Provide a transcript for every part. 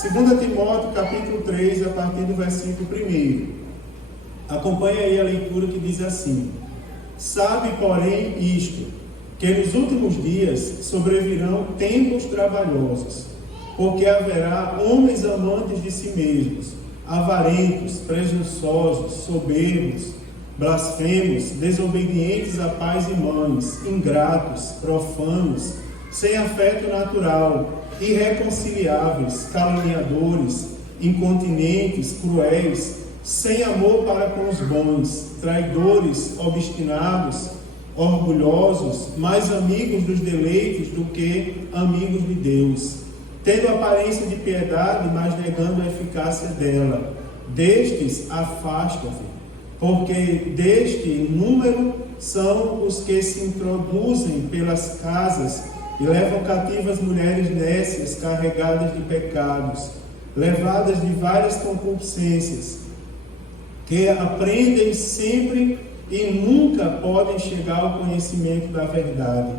2 Timóteo, capítulo 3, a partir do versículo 1. Acompanhe aí a leitura que diz assim: Sabe, porém, isto, que nos últimos dias sobrevirão tempos trabalhosos, porque haverá homens amantes de si mesmos, avarentos, presunçosos, soberbos, blasfemos, desobedientes a pais e mães, ingratos, profanos, sem afeto natural, irreconciliáveis, caluniadores, incontinentes, cruéis, sem amor para com os bons, traidores, obstinados, orgulhosos, mais amigos dos deleites do que amigos de Deus, tendo aparência de piedade, mas negando a eficácia dela. Destes afasta-te, porque deste número são os que se introduzem pelas casas e levam cativas mulheres nécias, carregadas de pecados, levadas de várias concupiscências, que aprendem sempre e nunca podem chegar ao conhecimento da verdade.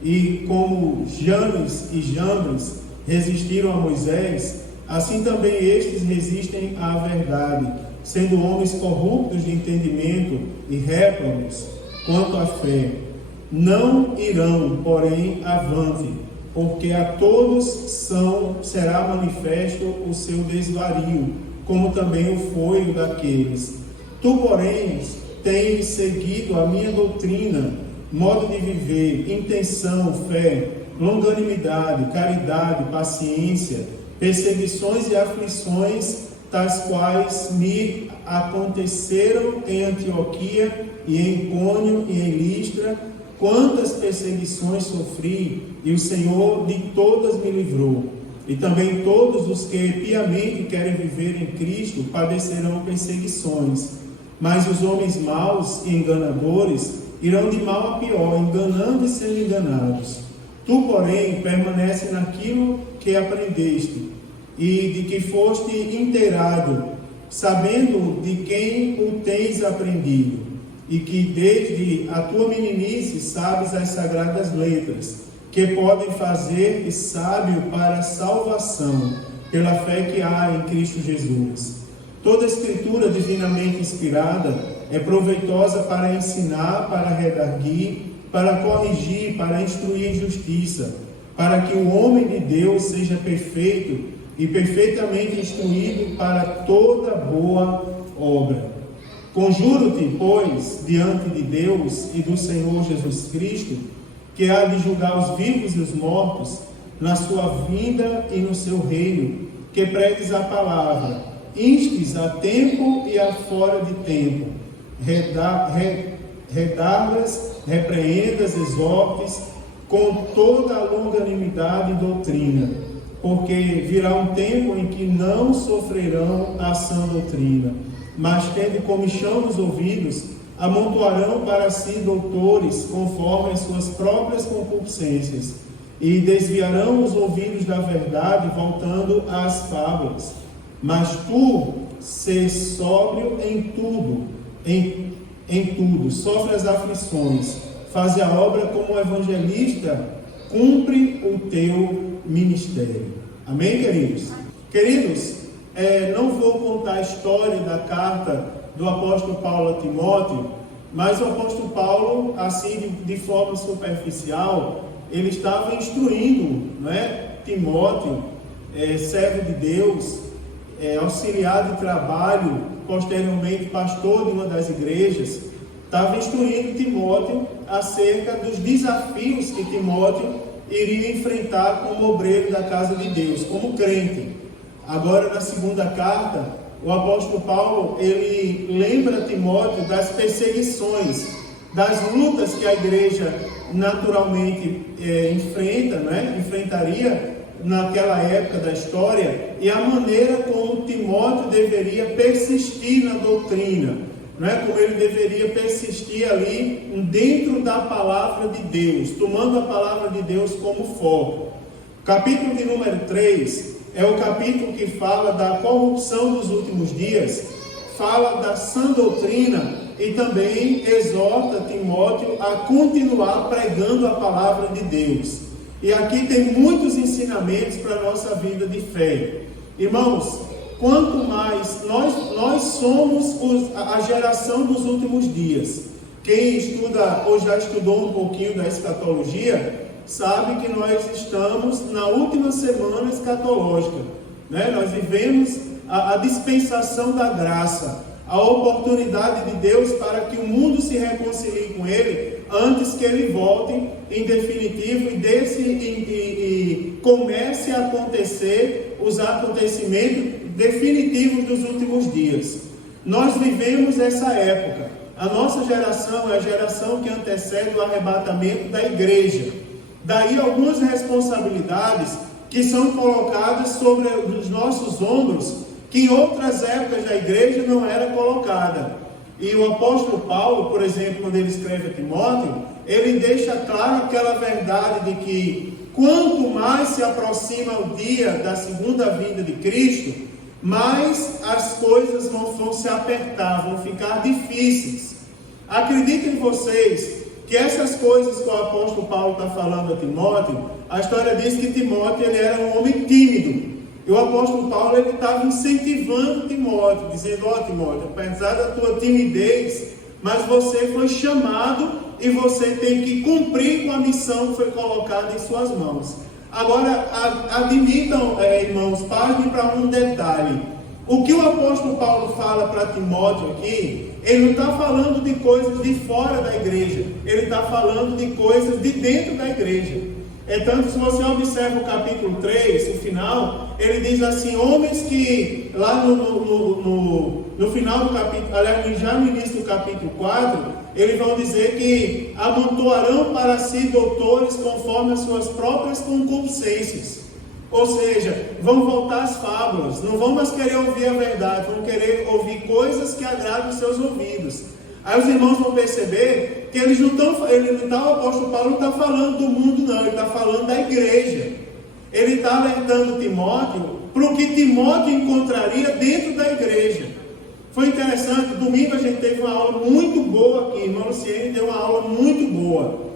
E como Janes e Jambres resistiram a Moisés, assim também estes resistem à verdade, sendo homens corruptos de entendimento e réprobos quanto à fé. Não irão, porém, avante, porque a todos será manifesto o seu desvario, como também o foi o daqueles. Tu, porém, tens seguido a minha doutrina, modo de viver, intenção, fé, longanimidade, caridade, paciência, perseguições e aflições, tais quais me aconteceram em Antioquia e em Icônio e em Listra, quantas perseguições sofri, e o Senhor de todas me livrou. E também todos os que piamente querem viver em Cristo padecerão perseguições. Mas os homens maus e enganadores irão de mal a pior, enganando e sendo enganados. Tu, porém, permanece naquilo que aprendeste e de que foste inteirado, sabendo de quem o tens aprendido, e que desde a tua meninice sabes as sagradas letras, que podem fazer-te sábio para a salvação, pela fé que há em Cristo Jesus. Toda escritura divinamente inspirada é proveitosa para ensinar, para redarguir, para corrigir, para instruir em justiça, para que o homem de Deus seja perfeito e perfeitamente instruído para toda boa obra. Conjuro-te, pois, diante de Deus e do Senhor Jesus Cristo, que há de julgar os vivos e os mortos, na sua vinda e no seu reino, que pregues a palavra, instes a tempo e a fora de tempo, redargas, repreendas, exortes, com toda a longanimidade e doutrina, porque virá um tempo em que não sofrerão a sã doutrina, mas tendo comichão nos ouvidos, amontoarão para si doutores, conforme as suas próprias concupiscências, e desviarão os ouvidos da verdade, voltando às fábulas. Mas tu, sê sóbrio em tudo, sofre as aflições, faz a obra como evangelista, cumpre o teu ministério. Amém, queridos? Queridos, não vou contar a história da carta do apóstolo Paulo a Timóteo, mas o apóstolo Paulo, assim de forma superficial, ele estava instruindo, Timóteo, servo de Deus, auxiliar de trabalho, posteriormente pastor de uma das igrejas, estava instruindo Timóteo acerca dos desafios que Timóteo iria enfrentar como obreiro da casa de Deus, como crente. Agora, na segunda carta, o apóstolo Paulo, ele lembra Timóteo das perseguições, das lutas que a igreja naturalmente enfrentaria naquela época da história, e a maneira como Timóteo deveria persistir na doutrina, como ele deveria persistir ali dentro da palavra de Deus, tomando a palavra de Deus como foco. Capítulo de número 3 é o capítulo que fala da corrupção dos últimos dias, fala da sã doutrina e também exorta Timóteo a continuar pregando a palavra de Deus. E aqui tem muitos ensinamentos para a nossa vida de fé. Irmãos, quanto mais nós somos a geração dos últimos dias. Quem estuda ou já estudou um pouquinho da escatologia, sabe que nós estamos na última semana escatológica, né? Nós vivemos a dispensação da graça, a oportunidade de Deus para que o mundo se reconcilie com Ele antes que Ele volte em definitivo e comece a acontecer os acontecimentos definitivos dos últimos dias. Nós vivemos essa época. A nossa geração é a geração que antecede o arrebatamento da igreja. Daí algumas responsabilidades que são colocadas sobre os nossos ombros, que em outras épocas da igreja não era colocada. E o apóstolo Paulo, por exemplo, quando ele escreve a Timóteo, ele deixa claro aquela verdade de que quanto mais se aproxima o dia da segunda vinda de Cristo, mais as coisas vão se apertar, vão ficar difíceis. Acreditem vocês que essas coisas que o apóstolo Paulo está falando a Timóteo, a história diz que Timóteo ele era um homem tímido. E o apóstolo Paulo ele estava incentivando Timóteo, dizendo: ó Timóteo, apesar da tua timidez, mas você foi chamado e você tem que cumprir com a missão que foi colocada em suas mãos. Agora, admitam, irmãos, partem para um detalhe. O que o apóstolo Paulo fala para Timóteo aqui, ele não está falando de coisas de fora da igreja, ele está falando de coisas de dentro da igreja. Tanto se você observa o capítulo 3, o final, ele diz assim: homens que lá no final do capítulo, aliás, já no início do capítulo 4, eles vão dizer que amontoarão para si doutores conforme as suas próprias concupiscências. Ou seja, vão voltar às fábulas, não vão mais querer ouvir a verdade, vão querer ouvir coisas que agradam os seus ouvidos. Aí os irmãos vão perceber que o apóstolo Paulo não está falando do mundo não, ele está falando da igreja. Ele está alertando Timóteo para o que Timóteo encontraria dentro da igreja. Foi interessante, domingo a gente teve uma aula muito boa aqui, irmão Luciene deu uma aula muito boa.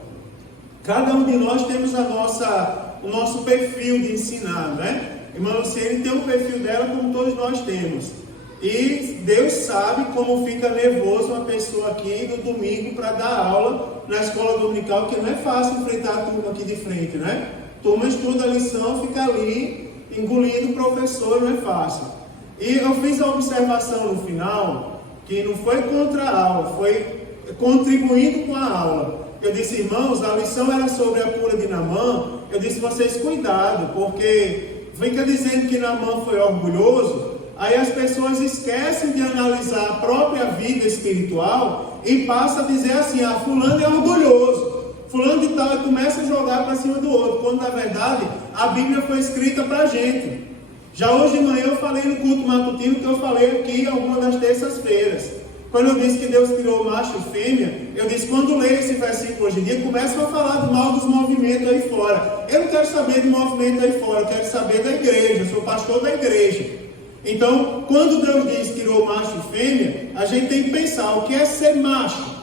Cada um de nós temos o nosso perfil de ensinar, né? Irmã Luciene tem o perfil dela como todos nós temos. E Deus sabe como fica nervoso uma pessoa aqui no domingo para dar aula na escola dominical, que não é fácil enfrentar a turma aqui de frente, né? A turma estuda a lição, fica ali engolindo o professor, não é fácil. E eu fiz a observação no final, que não foi contra a aula, foi contribuindo com a aula. Eu disse: irmãos, a lição era sobre a cura de Naamã. Eu disse: vocês cuidado, porque fica dizendo que Naamã foi orgulhoso. Aí as pessoas esquecem de analisar a própria vida espiritual e passam a dizer assim: fulano é orgulhoso, fulano de tal, e começa a jogar para cima do outro, quando na verdade a Bíblia foi escrita para a gente. Já hoje de manhã eu falei no culto matutino, que eu falei aqui alguma das terças-feiras, quando eu disse que Deus criou macho e fêmea, eu disse: quando leio esse versículo hoje em dia, começam a falar mal dos movimentos aí fora. Eu não quero saber de movimento aí fora, eu quero saber da igreja, eu sou pastor da igreja. Então, quando Deus diz que criou macho e fêmea, a gente tem que pensar o que é ser macho,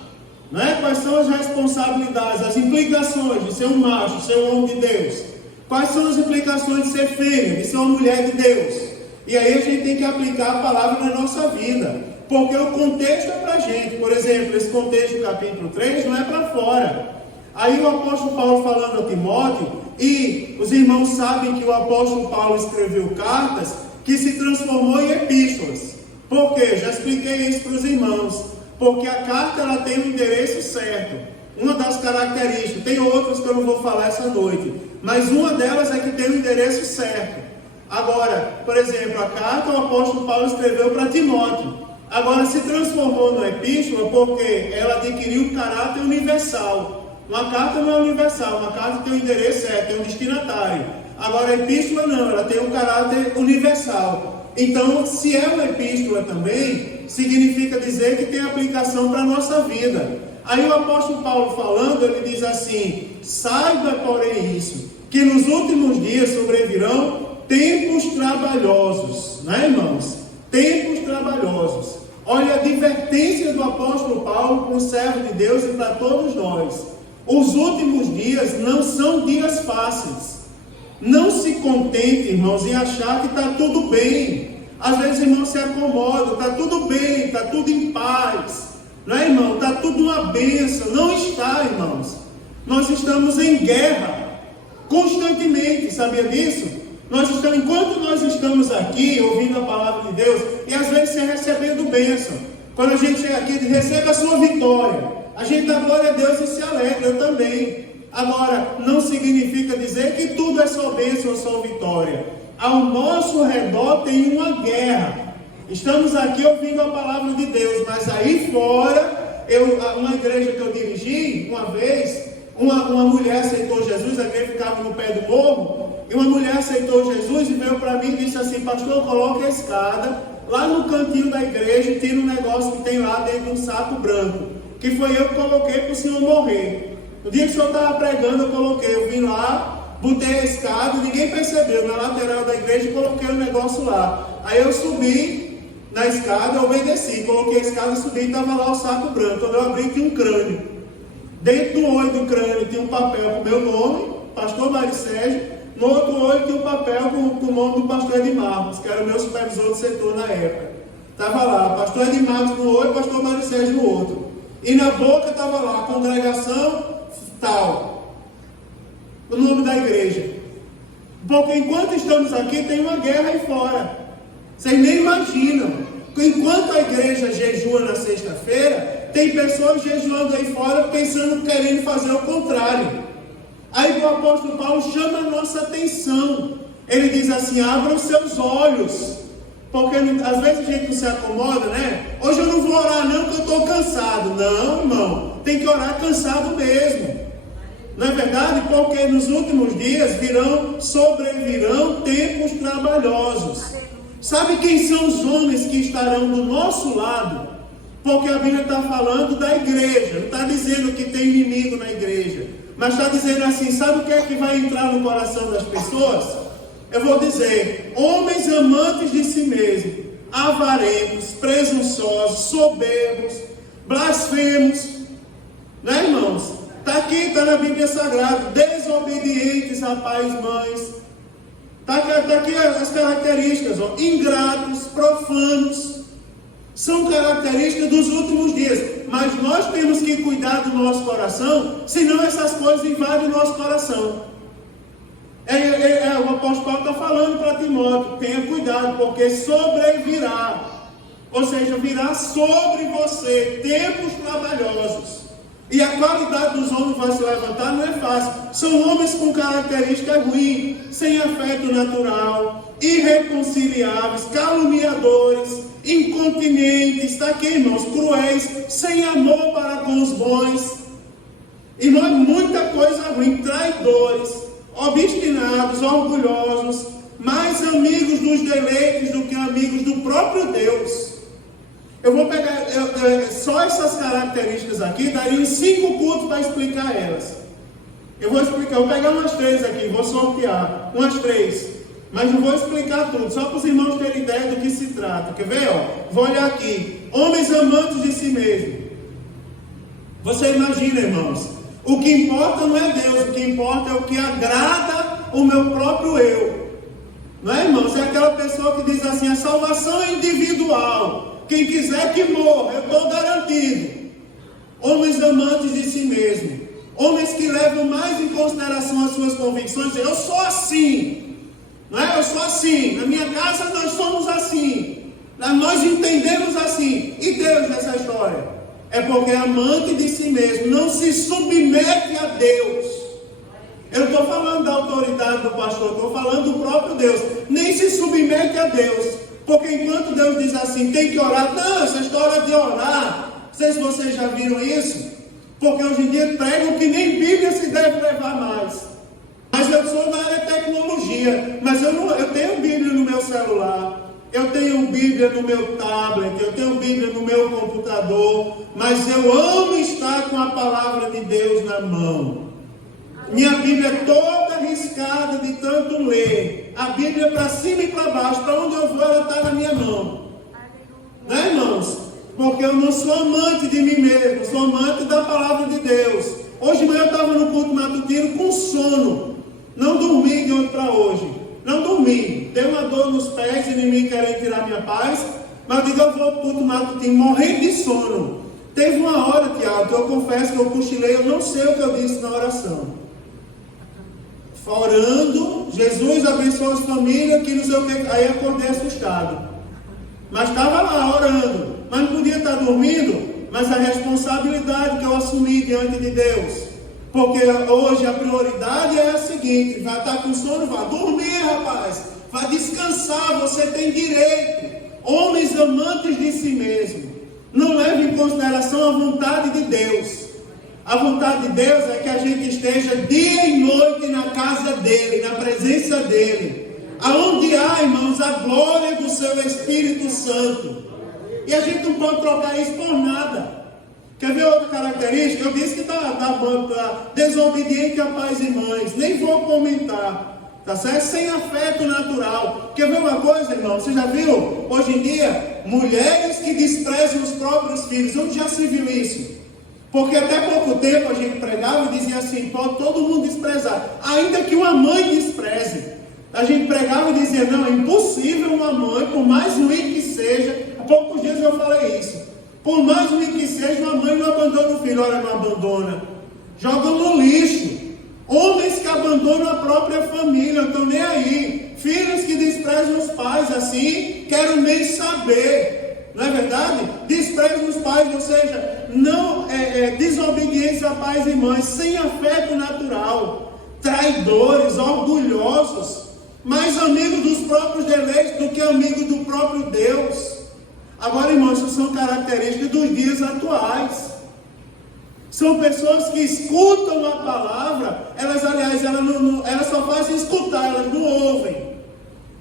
né? Quais são as responsabilidades, as implicações de ser um macho, ser um homem de Deus. Quais são as implicações de ser fêmea, de ser uma mulher de Deus. E aí a gente tem que aplicar a palavra na nossa vida, porque o contexto é para a gente. Por exemplo, esse contexto do capítulo 3 não é para fora. Aí o apóstolo Paulo falando a Timóteo, e os irmãos sabem que o apóstolo Paulo escreveu cartas que se transformou em epístolas. Por quê? Já expliquei isso para os irmãos. Porque a carta ela tem um endereço certo. Uma das características, tem outras que eu não vou falar essa noite, mas uma delas é que tem um endereço certo. Agora, por exemplo, a carta o apóstolo Paulo escreveu para Timóteo. Agora se transformou numa epístola porque ela adquiriu um caráter universal. Uma carta não é universal, uma carta tem um endereço certo, tem um destinatário. Agora a epístola não, ela tem um caráter universal. Então, se é uma epístola também, significa dizer que tem aplicação para a nossa vida. Aí o apóstolo Paulo falando, ele diz assim: saiba, porém, isso, que nos últimos dias sobrevirão tempos trabalhosos, né, irmãos? Tempos trabalhosos. Olha a advertência do apóstolo Paulo para o servo de Deus e para todos nós. Os últimos dias não são dias fáceis. Não se contente, irmãos, em achar que está tudo bem. Às vezes, irmão, se acomoda, está tudo bem, está tudo em paz. Não é, irmão? Está tudo uma bênção. Não está, irmãos. Nós estamos em guerra constantemente, sabia disso? Enquanto nós estamos aqui ouvindo a palavra de Deus, e às vezes recebendo bênção. Quando a gente chega aqui, recebe a sua vitória. A gente dá glória a Deus e se alegra, eu também. Agora, não significa dizer que tudo é só bênção ou só vitória. Ao nosso redor tem uma guerra. Estamos aqui ouvindo a palavra de Deus, mas aí fora, uma igreja que eu dirigi, uma vez, uma mulher aceitou Jesus, a igreja ficava no pé do morro, e uma mulher aceitou Jesus e veio para mim e disse assim: pastor, coloque a escada lá no cantinho da igreja e tira um negócio que tem lá dentro de um saco branco, que foi eu que coloquei para o senhor morrer. No dia que o senhor estava pregando, eu vim lá, botei a escada, ninguém percebeu, na lateral da igreja, coloquei o negócio lá. Aí eu subi na escada, eu obedeci, coloquei a escada, subi e estava lá o saco branco. Quando eu abri, tinha um crânio. Dentro do olho do crânio tinha um papel com o meu nome, pastor Mário Sérgio. No outro olho tinha um papel com o nome do pastor Edmar, que era o meu supervisor do setor na época. Estava lá, pastor Edmar no olho, pastor Mário Sérgio no outro. E na boca estava lá, congregação tal, o nome da igreja. Porque enquanto estamos aqui, tem uma guerra aí fora. Vocês nem imaginam. Enquanto a igreja jejua na sexta-feira, tem pessoas jejuando aí fora, pensando, querendo fazer o contrário. Aí o apóstolo Paulo chama a nossa atenção. Ele diz assim: abra os seus olhos. Porque às vezes a gente não se acomoda, né? Hoje eu não vou orar não, porque eu estou cansado. Não, irmão, tem que orar cansado mesmo. Não é verdade? Porque nos últimos dias sobrevirão tempos trabalhosos. Sabe quem são os homens que estarão do nosso lado? Porque a Bíblia está falando da igreja, não está dizendo que tem inimigo na igreja, mas está dizendo assim: sabe o que é que vai entrar no coração das pessoas? Eu vou dizer: homens amantes de si mesmos, avarentos, presunçosos, soberbos, blasfemos, né, irmãos? Está aqui, está na Bíblia Sagrada: desobedientes a pais e mães. Está aqui as características, ó: ingratos, profanos. São características dos últimos dias. Mas nós temos que cuidar do nosso coração, senão essas coisas invadem o nosso coração. O apóstolo Paulo está falando para Timóteo: tenha cuidado, porque sobrevirá. Ou seja, virá sobre você tempos trabalhosos. E a qualidade dos homens vai se levantar, não é fácil. São homens com características ruins, sem afeto natural, irreconciliáveis, caluniadores, incontinentes, está aqui, irmãos, cruéis, sem amor para com os bons. Irmão, muita coisa ruim: traidores, obstinados, orgulhosos, mais amigos dos deleites do que amigos do próprio Deus. Eu vou pegar só essas características aqui, daria 5 cultos para explicar elas. Eu vou pegar umas 3 aqui, vou sortear umas 3, mas não vou explicar tudo, só para os irmãos terem ideia do que se trata. Quer ver? Vou olhar aqui: homens amantes de si mesmo. Você imagina, irmãos, o que importa não é Deus, o que importa é o que agrada o meu próprio eu. Não é, irmãos? É aquela pessoa que diz assim: a salvação é individual. Quem quiser que morra, eu estou garantido. Homens amantes de si mesmo. Homens que levam mais em consideração as suas convicções. Eu sou assim. Não é? Eu sou assim. Na minha casa nós somos assim. Nós entendemos assim. E Deus nessa história? É porque é amante de si mesmo. Não se submete a Deus. Eu não estou falando da autoridade do pastor, estou falando do próprio Deus. Nem se submete a Deus. Porque enquanto Deus diz assim: tem que orar. Não, essa história de orar, não sei se vocês já viram isso, porque hoje em dia pregam que nem Bíblia se deve levar mais. Mas eu sou na área de tecnologia, mas eu tenho Bíblia no meu celular, eu tenho Bíblia no meu tablet, eu tenho Bíblia no meu computador, mas eu amo estar com a palavra de Deus na mão. Minha Bíblia é toda riscada de tanto ler. A Bíblia para cima e para baixo, para onde eu vou, ela está na minha mão. Né, irmãos? Porque eu não sou amante de mim mesmo, sou amante da palavra de Deus. Hoje de manhã eu estava no culto matutino com sono. Não dormi de ontem para hoje. Não dormi. Deu uma dor nos pés, inimigo querendo tirar minha paz. Mas eu digo, eu vou para o culto matutino morrendo de sono. Teve uma hora, Tiago, que eu confesso que eu cochilei, eu não sei o que eu disse na oração. Orando, Jesus abençoa as famílias, que não sei o que. Aí acordei assustado. Mas estava lá orando. Mas não podia estar dormindo. Mas a responsabilidade que eu assumi diante de Deus. Porque hoje a prioridade é a seguinte: vai estar com sono, vai dormir, rapaz. Vai descansar, você tem direito. Homens amantes de si mesmo. Não leve em consideração a vontade de Deus. A vontade de Deus é que a gente esteja dia e noite na casa dEle, na presença dEle. Aonde há, irmãos, a glória do seu Espírito Santo. E a gente não pode trocar isso por nada. Quer ver outra característica? Eu disse que está desobediente a pais e mães. Nem vou comentar. Tá certo? Sem afeto natural. Quer ver uma coisa, irmão? Você já viu? Hoje em dia, mulheres que desprezam os próprios filhos. Onde já se viu isso? Porque até pouco tempo a gente pregava e dizia assim: pode todo mundo desprezar. Ainda que uma mãe despreze. A gente pregava e dizia: não, é impossível uma mãe, por mais ruim que seja. Há poucos dias eu falei isso. Por mais ruim que seja, uma mãe não abandona o filho. Olha, não abandona. Joga no lixo. Homens que abandonam a própria família, não estão nem aí. Filhos que desprezam os pais, assim, quero nem saber. Não é verdade? Desprezam os pais, ou seja, não desobediência a pais e mães, sem afeto natural, traidores, orgulhosos, mais amigos dos próprios deleites do que amigos do próprio Deus. Agora, irmãos, isso são características dos dias atuais. São pessoas que escutam a palavra, elas, aliás, elas só fazem escutar, elas não ouvem.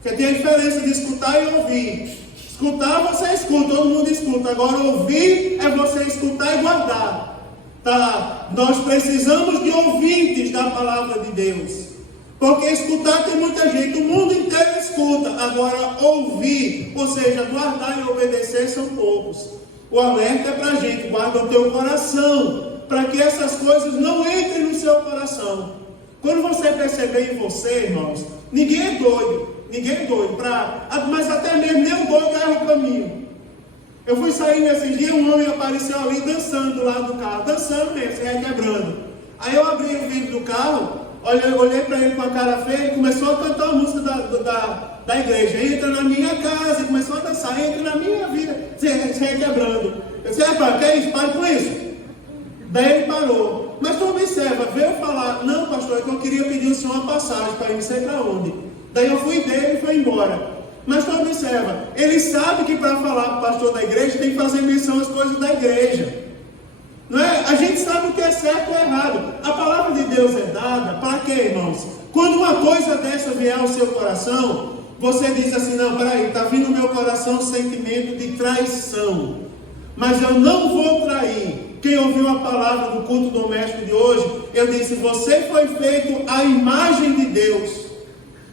Porque tem a diferença de escutar e ouvir. Escutar, você escuta, todo mundo escuta. Agora, ouvir é você escutar e guardar. Tá? Nós precisamos de ouvintes da palavra de Deus. Porque escutar tem muita gente, o mundo inteiro escuta. Agora, ouvir, ou seja, guardar e obedecer são poucos. O alerta é para a gente: guarda o teu coração, para que essas coisas não entrem no seu coração. Quando você perceber em você, irmãos, ninguém é doido, mas até mesmo nem o doido erra o caminho. Eu fui sair nesses dias, um homem apareceu ali dançando do lado do carro, dançando mesmo, se requebrando. Aí eu abri o vidro do carro, olhei para ele com a cara feia e começou a cantar a música da igreja: entra na minha casa, e começou a dançar: entra na minha vida, se requebrando. Eu disse: rapaz, que é isso? Pare com isso. Daí ele parou. Mas tu observa, veio falar: não, pastor, é que eu queria pedir ao senhor uma passagem para ir não sei para onde. Daí eu fui dele e foi embora. Mas tu observa, ele sabe que para falar para o pastor da igreja tem que fazer menção às coisas da igreja. Não é? A gente sabe o que é certo ou errado. A palavra de Deus é dada para quê, irmãos? Quando uma coisa dessa vier ao seu coração, você diz assim: não, peraí, está vindo no meu coração um sentimento de traição. Mas eu não vou trair. Quem ouviu a palavra do culto doméstico de hoje, eu disse: você foi feito à imagem de Deus.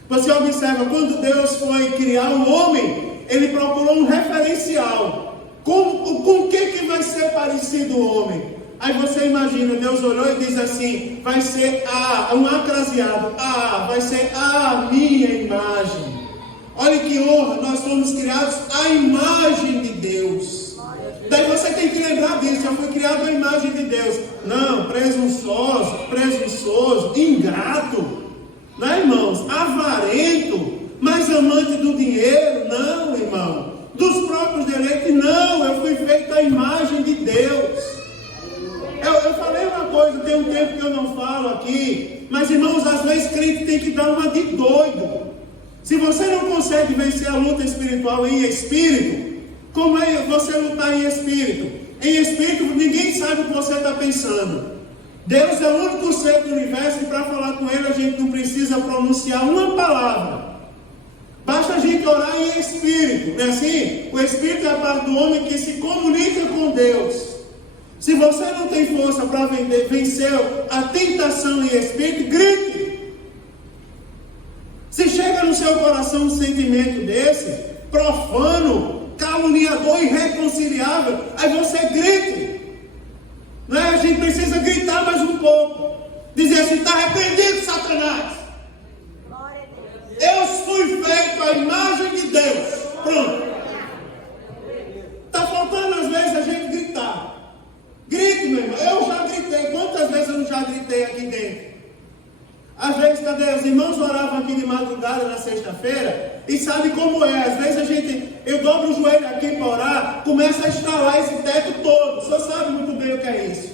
Você observa, quando Deus foi criar o homem, Ele procurou um referencial. Com que vai ser parecido o homem? Aí você imagina, Deus olhou e diz assim: vai ser um acraseado, vai ser a minha imagem. Olha que honra, nós fomos criados à imagem de Deus. Daí você tem que lembrar disso: já foi criado à imagem de Deus. Não, presunçoso, ingrato, não é, irmãos? Avarento, mais amante do dinheiro. Não, irmão. Dos próprios deleites. Não, eu fui feito à imagem de Deus. Eu falei uma coisa, tem um tempo que eu não falo aqui, mas, irmãos, às vezes crente tem que dar uma de doido. Se você não consegue vencer a luta espiritual em espírito, como é você lutar em espírito? Em espírito, ninguém sabe o que você está pensando. Deus é o único ser do universo e para falar com Ele a gente não precisa pronunciar uma palavra. Basta a gente orar em espírito, não é assim? O espírito é a parte do homem que se comunica com Deus. Se você não tem força para vencer a tentação em espírito, grite. Se chega no seu coração um sentimento desse, profano, caluniador, irreconciliável, aí você grite. Não é? A gente precisa gritar mais um pouco. Dizer assim: está arrependido, Satanás. Eu fui feito à imagem de Deus. Pronto. Está faltando às vezes a gente gritar. Grite, meu irmão. Eu já gritei. Quantas vezes eu não já gritei aqui dentro? Às vezes, cadê? Os irmãos oravam aqui de madrugada na sexta-feira. E sabe como é? Às vezes eu dobro o joelho aqui para orar, começa a estalar esse teto todo. O senhor sabe muito bem o que é isso.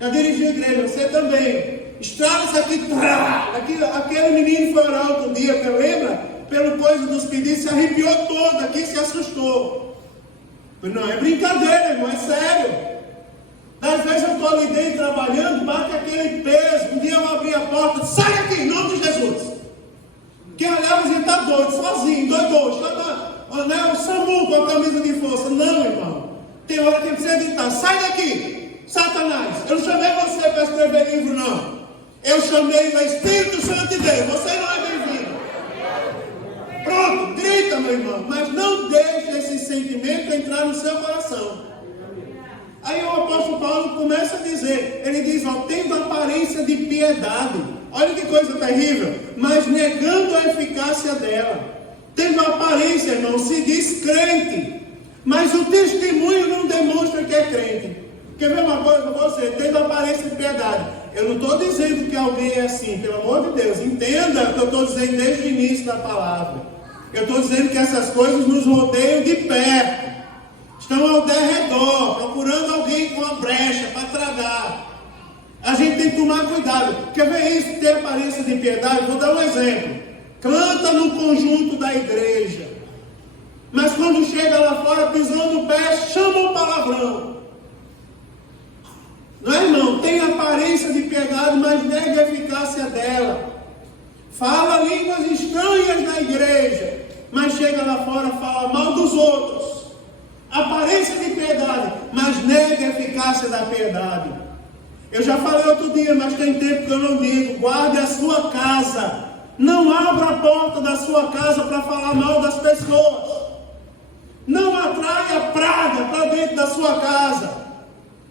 Eu dirigi a igreja, você também. Estrala isso aqui. Aquele menino foi orar outro dia, que lembra? Pelo coisa dos pedidos, se arrepiou todo aqui, se assustou. Não, é brincadeira, irmão, é sério. Às vezes eu estou ali dentro trabalhando, bate aquele peso. Um dia eu abri a porta, sai daqui, em nome de Jesus. Quem olhava e está doido, sozinho, doido. O SAMU com a camisa de força. Não, irmão. Tem hora que precisa gritar, sai daqui, Satanás. Eu não chamei você para escrever livro, não. Eu chamei o Espírito Santo de Deus. Você não é bem-vindo. Pronto, grita, meu irmão. Mas não deixe esse sentimento entrar no seu coração. Aí o apóstolo Paulo começa a dizer, ele diz, tendo aparência de piedade. Olha que coisa terrível. Mas negando a eficácia dela. Tendo aparência, irmão, se diz crente. Mas o testemunho não demonstra que é crente. Quer ver uma coisa para você? Tendo aparência de piedade. Eu não estou dizendo que alguém é assim, pelo amor de Deus. Entenda o que eu estou dizendo desde o início da palavra. Eu estou dizendo que essas coisas nos rodeiam de perto. Estão ao derredor, procurando alguém com uma brecha para tragar. A gente tem que tomar cuidado. Quer ver isso? Ter aparência de piedade? Vou dar um exemplo. Canta no conjunto da igreja. Mas quando chega lá fora, pisando o pé, chama o palavrão. Não é, irmão? Tem aparência de piedade, mas nega a eficácia dela. Fala línguas estranhas na igreja, mas chega lá fora e fala mal dos outros. Aparência de piedade, mas nega a eficácia da piedade. Eu já falei outro dia, mas tem tempo que eu não digo. Guarde a sua casa. Não abra a porta da sua casa para falar mal das pessoas. Não atraia praga para dentro da sua casa.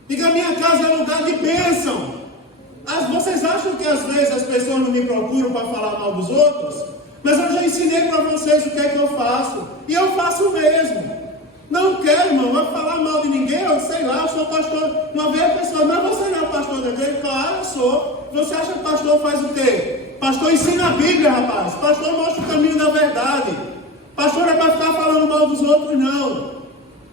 Diga, minha casa é lugar de bênção. Vocês acham que às vezes as pessoas não me procuram para falar mal dos outros? Mas eu já ensinei para vocês o que é que eu faço. E eu faço mesmo. Não quero, irmão, vai falar mal de ninguém, eu sei lá, eu sou pastor. Uma vez a pessoa, mas você não é pastor da igreja? Claro, eu sou. Você acha que pastor faz o quê? Pastor ensina a Bíblia, rapaz. Pastor mostra o caminho da verdade. Pastor é para ficar falando mal dos outros, não.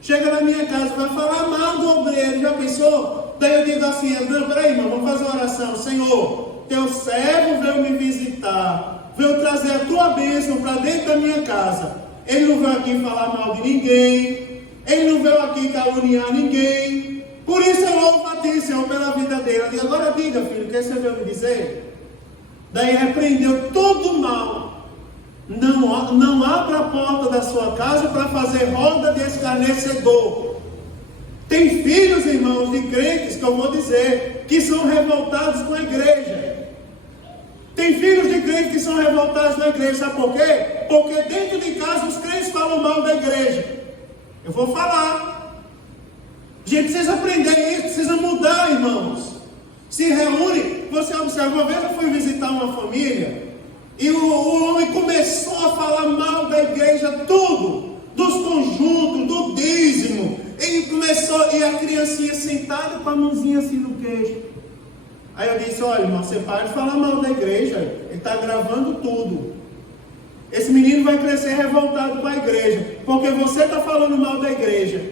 Chega na minha casa, vai falar mal do obreiro, já pensou? Daí eu digo assim, não, peraí, irmão, vamos fazer uma oração. Senhor, teu servo veio me visitar, veio trazer a tua bênção para dentro da minha casa. Ele não veio aqui falar mal de ninguém. Ele não veio aqui caluniar ninguém. Por isso eu louvo a ti, Senhor, pela vida dele. E agora diga, filho, o que você veio me dizer? Daí repreendeu todo o mal. Não abra a porta da sua casa para fazer roda de escarnecedor. Tem filhos, irmãos, de crentes, que eu vou dizer, que são revoltados com a igreja. Tem filhos de crentes que são revoltados na igreja, sabe por quê? Porque dentro de casa os crentes falam mal da igreja. Eu vou falar. A gente precisa aprender isso, precisa mudar, irmãos. Se reúne, você observa, uma vez eu fui visitar uma família, e o homem começou a falar mal da igreja, tudo, dos conjuntos, do dízimo. Ele começou, e a criancinha sentada com a mãozinha assim no queixo. Aí eu disse, olha, irmão, você para de falar mal da igreja, ele está gravando tudo. Esse menino vai crescer revoltado com a igreja, porque você está falando mal da igreja.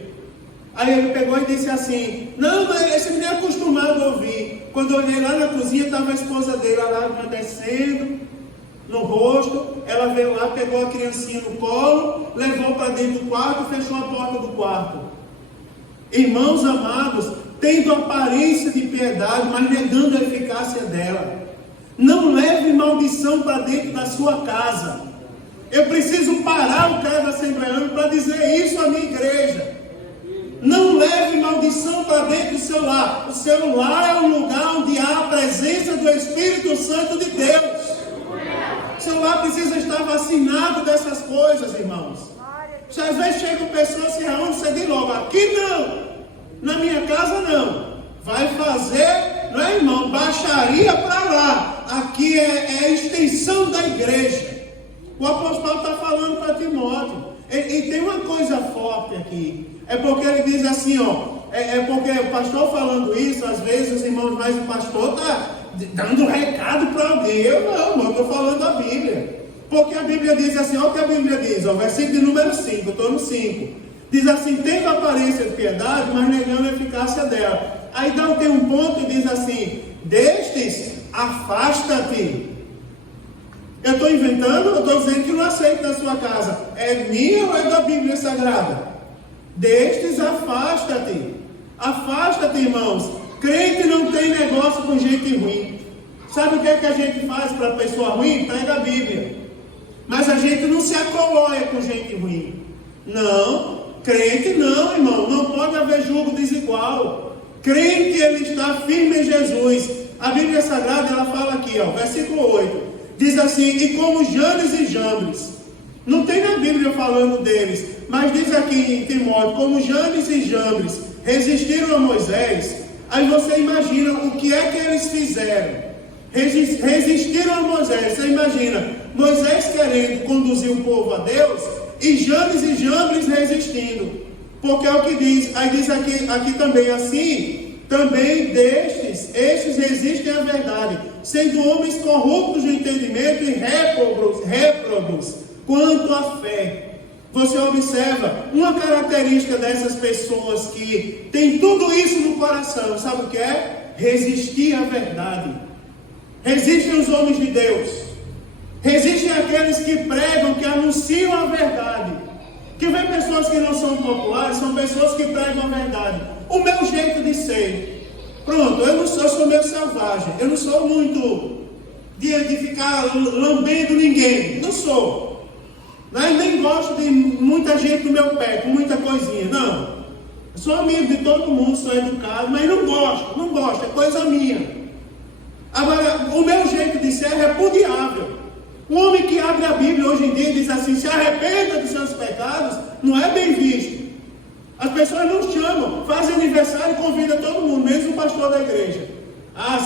Aí ele pegou e disse assim, não, mas esse menino é acostumado a ouvir. Quando eu olhei lá na cozinha, estava a esposa dele, a lágrima descendo no rosto. Ela veio lá, pegou a criancinha no colo, levou para dentro do quarto e fechou a porta do quarto. Irmãos amados, tendo aparência de piedade, mas negando a eficácia dela. Não leve maldição para dentro da sua casa. Eu preciso parar o cara da Assembleano para dizer isso à minha igreja. Não leve maldição para dentro do seu lar. O seu lar é um lugar onde há a presença do Espírito Santo de Deus. O seu lar precisa estar vacinado dessas coisas, irmãos. Às vezes chegam pessoas se reúnem, você diz logo, aqui não. Na minha casa não. Vai fazer, não é, irmão, baixaria para lá. Aqui é a extensão da igreja. O apóstolo Paulo está falando para Timóteo. E tem uma coisa forte aqui. É porque ele diz assim, porque o pastor falando isso, às vezes os irmãos, mas o pastor está dando recado para alguém. Eu estou falando a Bíblia. Porque a Bíblia diz assim, olha o que a Bíblia diz, versículo de número 5, eu estou no 5. Diz assim, tendo aparência de piedade, mas negando a eficácia dela. Aí tem um ponto e diz assim, destes, afasta-te. Eu estou inventando, eu estou dizendo que não aceito na sua casa. É minha ou é da Bíblia Sagrada? Destes, afasta-te. Afasta-te, irmãos. Crente não tem negócio com gente ruim. Sabe o que é que a gente faz para a pessoa ruim? Pega a Bíblia. Mas a gente não se acoloia com gente ruim. Não, crente não, irmão. Não pode haver julgo desigual. Crente, ele está firme em Jesus. A Bíblia Sagrada, ela fala aqui, versículo 8. Diz assim, e como Janes e Jambres. Não tem na Bíblia falando deles, mas diz aqui em Timóteo, como Janes e Jambres resistiram a Moisés. Aí você imagina o que é que eles fizeram. Resistiram a Moisés. Você imagina, Moisés querendo conduzir o povo a Deus, e Janes e Jambres resistindo. Porque é o que diz, aí diz aqui também assim, também estes resistem à verdade, sendo homens corruptos de entendimento e réprobos quanto à fé. Você observa uma característica dessas pessoas que tem tudo isso no coração, sabe o que é? Resistir à verdade. Resistem os homens de Deus. Resistem aqueles que pregam, que anunciam a verdade. Que vem pessoas que não são populares, são pessoas que pregam a verdade. O meu jeito de ser. Pronto, eu sou meio selvagem. Eu não sou muito de ficar lambendo ninguém. Não sou. Nem gosto de muita gente no meu pé, com muita coisinha. Não. Eu sou amigo de todo mundo, sou educado, mas não gosto. É coisa minha. Agora, o meu jeito de ser é repudiável. Um homem que abre a Bíblia hoje em dia e diz assim, se arrependa dos seus pecados, não é bem visto. As pessoas não chamam, fazem aniversário e convidam todo mundo, mesmo o pastor da igreja.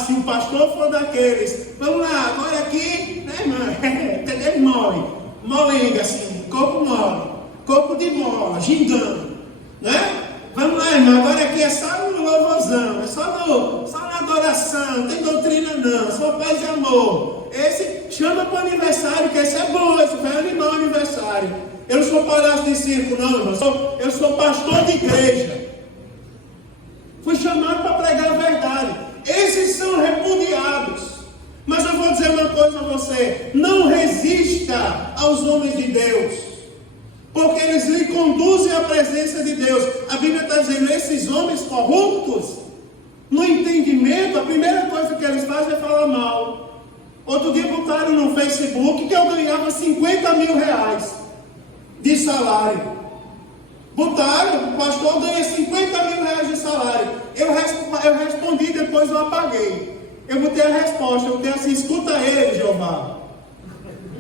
Se o pastor for daqueles, vamos lá, agora aqui, né, irmão? Molenga, assim, corpo mole, corpo de bola, gingando, né? Vamos lá, irmão, agora aqui é só no louvorzão, é só na adoração, não tem doutrina não, só paz e amor. Esse chama para o aniversário, que esse é bom, esse vai animar o aniversário. Eu não sou palhaço de circo não, irmão, eu sou pastor de igreja. Fui chamado para pregar a verdade. Esses são repudiados. Mas eu vou dizer uma coisa a você, não resista aos homens de Deus. Porque eles lhe conduzem à presença de Deus. A Bíblia está dizendo, esses homens corruptos, no entendimento, a primeira coisa que eles fazem é falar mal. Outro dia botaram no Facebook que eu ganhava 50 mil reais de salário. Botaram, o pastor ganha 50 mil reais de salário. Eu respondi, depois eu apaguei. Eu botei a resposta, eu botei assim, escuta ele, Jeová.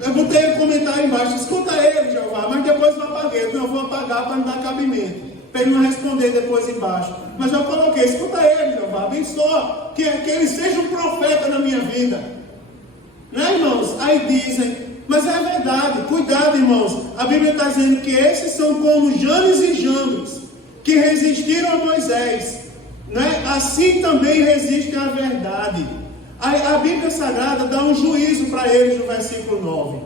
Eu botei um comentário embaixo, escuta ele, Jeová, mas depois eu apaguei. Eu vou apagar para não dar cabimento, para ele não responder depois embaixo. Mas eu coloquei, escuta ele, Jeová, abençoa, que ele seja um profeta na minha vida. Né, irmãos? Aí dizem, mas é verdade, cuidado, irmãos. A Bíblia está dizendo que esses são como Janes e Jambres, que resistiram a Moisés. Né? Assim também resistem à verdade. A Bíblia Sagrada dá um juízo para eles no versículo 9.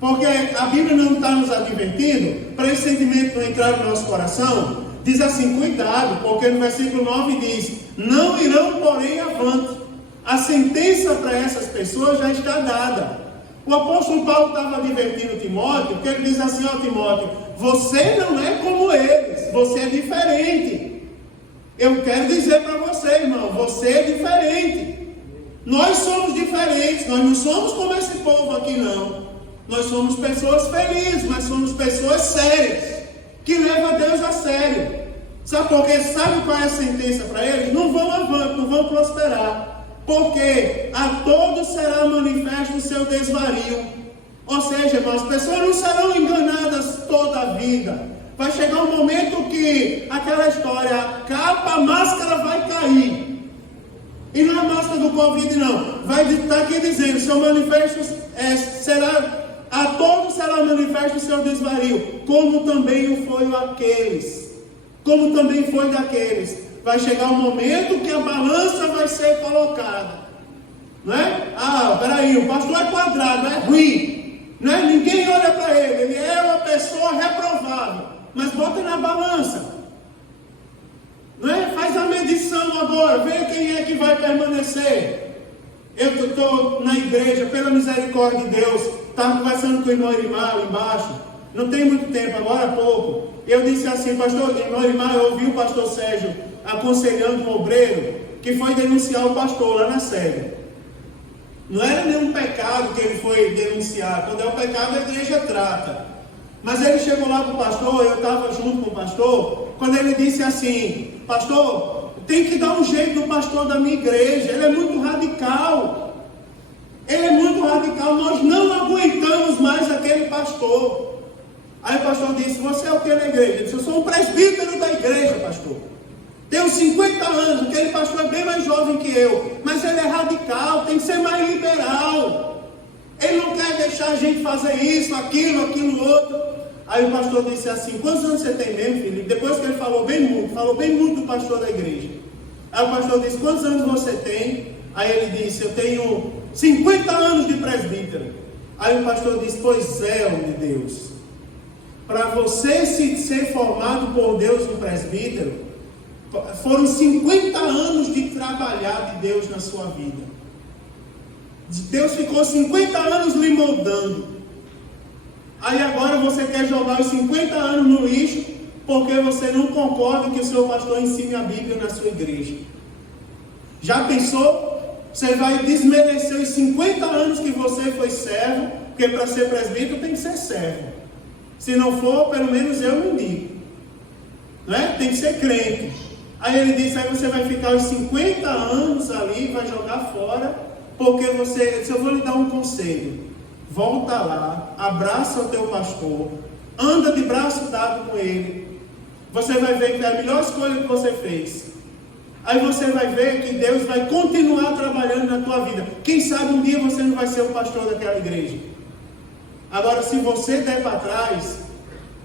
Porque a Bíblia não está nos advertindo, para esse sentimento não entrar no nosso coração. Diz assim, cuidado, porque no versículo 9 diz, não irão porém avante. A sentença para essas pessoas já está dada. O apóstolo Paulo estava advertindo Timóteo, porque ele diz assim, Timóteo, você não é como eles, você é diferente. Eu quero dizer para você, irmão, você é diferente. Nós somos diferentes, nós não somos como esse povo aqui não. Nós somos pessoas felizes, mas somos pessoas sérias, que levam a Deus a sério. Sabe por quê? Sabe qual é a sentença para eles? Não vão avante, não vão prosperar. Porque a todos será manifesto o seu desvario. Ou seja, irmão, as pessoas não serão enganadas toda a vida. Vai chegar um momento que aquela história, a capa, a máscara vai cair. E não é a máscara do Covid não. Vai estar aqui dizendo, seu manifesto será A todos será manifesto o seu desvario, como também foi aqueles. Como também foi daqueles. Vai chegar um momento que a balança vai ser colocada. Não é? Ah, peraí, o pastor é quadrado, é ruim. Não é? Ninguém olha para ele, ele é uma pessoa reprovável. Mas bota na balança. Não é? Faz a medição agora, vê quem é que vai permanecer. Eu estou na igreja, pela misericórdia de Deus, estava conversando com o irmão Erimar lá embaixo, não tem muito tempo, agora há pouco. Eu disse assim, pastor, irmão Erimar, eu ouvi o pastor Sérgio aconselhando um obreiro que foi denunciar o pastor lá na sede. Não era nenhum pecado que ele foi denunciar. Quando é um pecado, a igreja trata. Mas ele chegou lá para o pastor, eu estava junto com o pastor, quando ele disse assim, pastor, tem que dar um jeito no pastor da minha igreja, ele é muito radical. Ele é muito radical, nós não aguentamos mais aquele pastor. Aí o pastor disse, você é o que na igreja? Ele disse, eu sou um presbítero da igreja, pastor. Tenho 50 anos, aquele pastor é bem mais jovem que eu, mas ele é radical, tem que ser mais liberal. Ele não quer deixar a gente fazer isso, aquilo outro. Aí o pastor disse assim, quantos anos você tem mesmo, filho? Depois que ele falou bem muito do pastor da igreja. Aí o pastor disse, quantos anos você tem? Aí ele disse, eu tenho 50 anos de presbítero. Aí o pastor disse, pois é, homem de Deus. Para você ser formado por Deus um presbítero, foram 50 anos de trabalhar de Deus na sua vida. Deus ficou 50 anos lhe moldando. Aí agora você quer jogar os 50 anos no lixo, porque você não concorda que o seu pastor ensine a Bíblia na sua igreja. Já pensou? Você vai desmerecer os 50 anos que você foi servo, porque para ser presbítero tem que ser servo. Se não for, pelo menos eu não digo. Né? Tem que ser crente. Aí ele disse, aí você vai ficar os 50 anos ali, vai jogar fora, porque se eu vou lhe dar um conselho, volta lá, abraça o teu pastor, anda de braço dado com ele, você vai ver que é a melhor escolha que você fez. Aí você vai ver que Deus vai continuar trabalhando na tua vida. Quem sabe um dia você não vai ser o pastor daquela igreja. Agora, se você der para trás,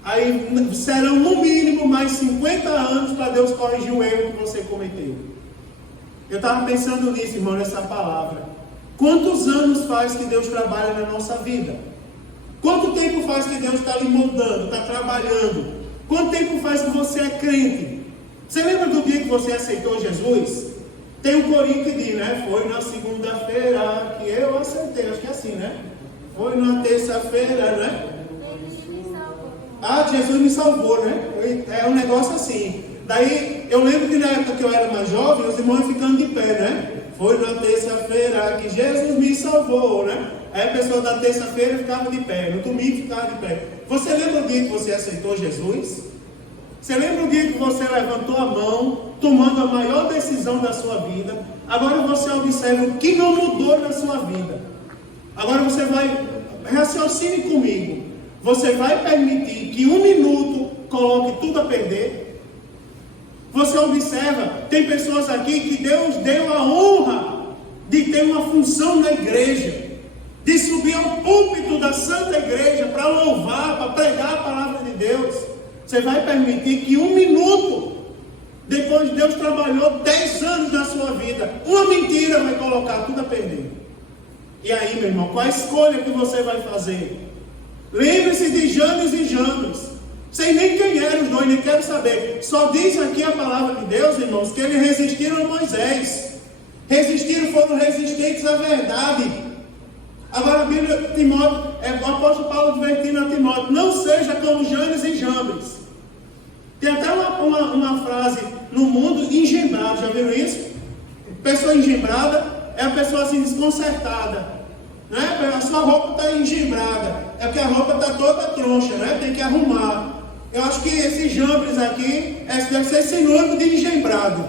aí serão no mínimo mais 50 anos para Deus corrigir o erro que você cometeu. Eu estava pensando nisso, irmão, nessa palavra. Quantos anos faz que Deus trabalha na nossa vida? Quanto tempo faz que Deus está lhe moldando, está trabalhando? Quanto tempo faz que você é crente? Você lembra do dia que você aceitou Jesus? Tem um corinho que diz, né? Foi na segunda-feira que eu aceitei. Acho que é assim, né? Foi na terça-feira, né? Ah, Jesus me salvou, né? É um negócio assim. Daí, eu lembro que na época que eu era mais jovem, os irmãos ficando de pé, né? Foi na terça-feira que Jesus me salvou, né? Aí a pessoa da terça-feira ficava de pé, no domingo ficava de pé. Você lembra o dia que você aceitou Jesus? Você lembra o dia que você levantou a mão, tomando a maior decisão da sua vida? Agora você observa o que não mudou na sua vida. Agora você vai, raciocine comigo. Você vai permitir que um minuto coloque tudo a perder? Você observa, tem pessoas aqui que Deus deu a honra de ter uma função na igreja, de subir ao púlpito da Santa Igreja para louvar, para pregar a palavra de Deus. Você vai permitir que um minuto, depois Deus trabalhou 10 anos da sua vida, uma mentira vai colocar tudo a perder. E aí, meu irmão, qual a escolha que você vai fazer? Lembre-se de Janes e Jambres. Sei nem quem eram os dois, nem quero saber. Só diz aqui a palavra de Deus, irmãos, que eles resistiram a Moisés. Foram resistentes à verdade. Agora a Bíblia, Timóteo, o apóstolo Paulo advertindo a Timóteo, não seja como Janes e Jambres. Tem até uma frase no mundo, engembrado, já viram isso? Pessoa engembrada é a pessoa assim desconcertada, né? A sua roupa está engembrada, é porque a roupa está toda troncha, né? Tem que arrumar. Eu acho que esses jambres aqui deve ser sinônimo de engembrado.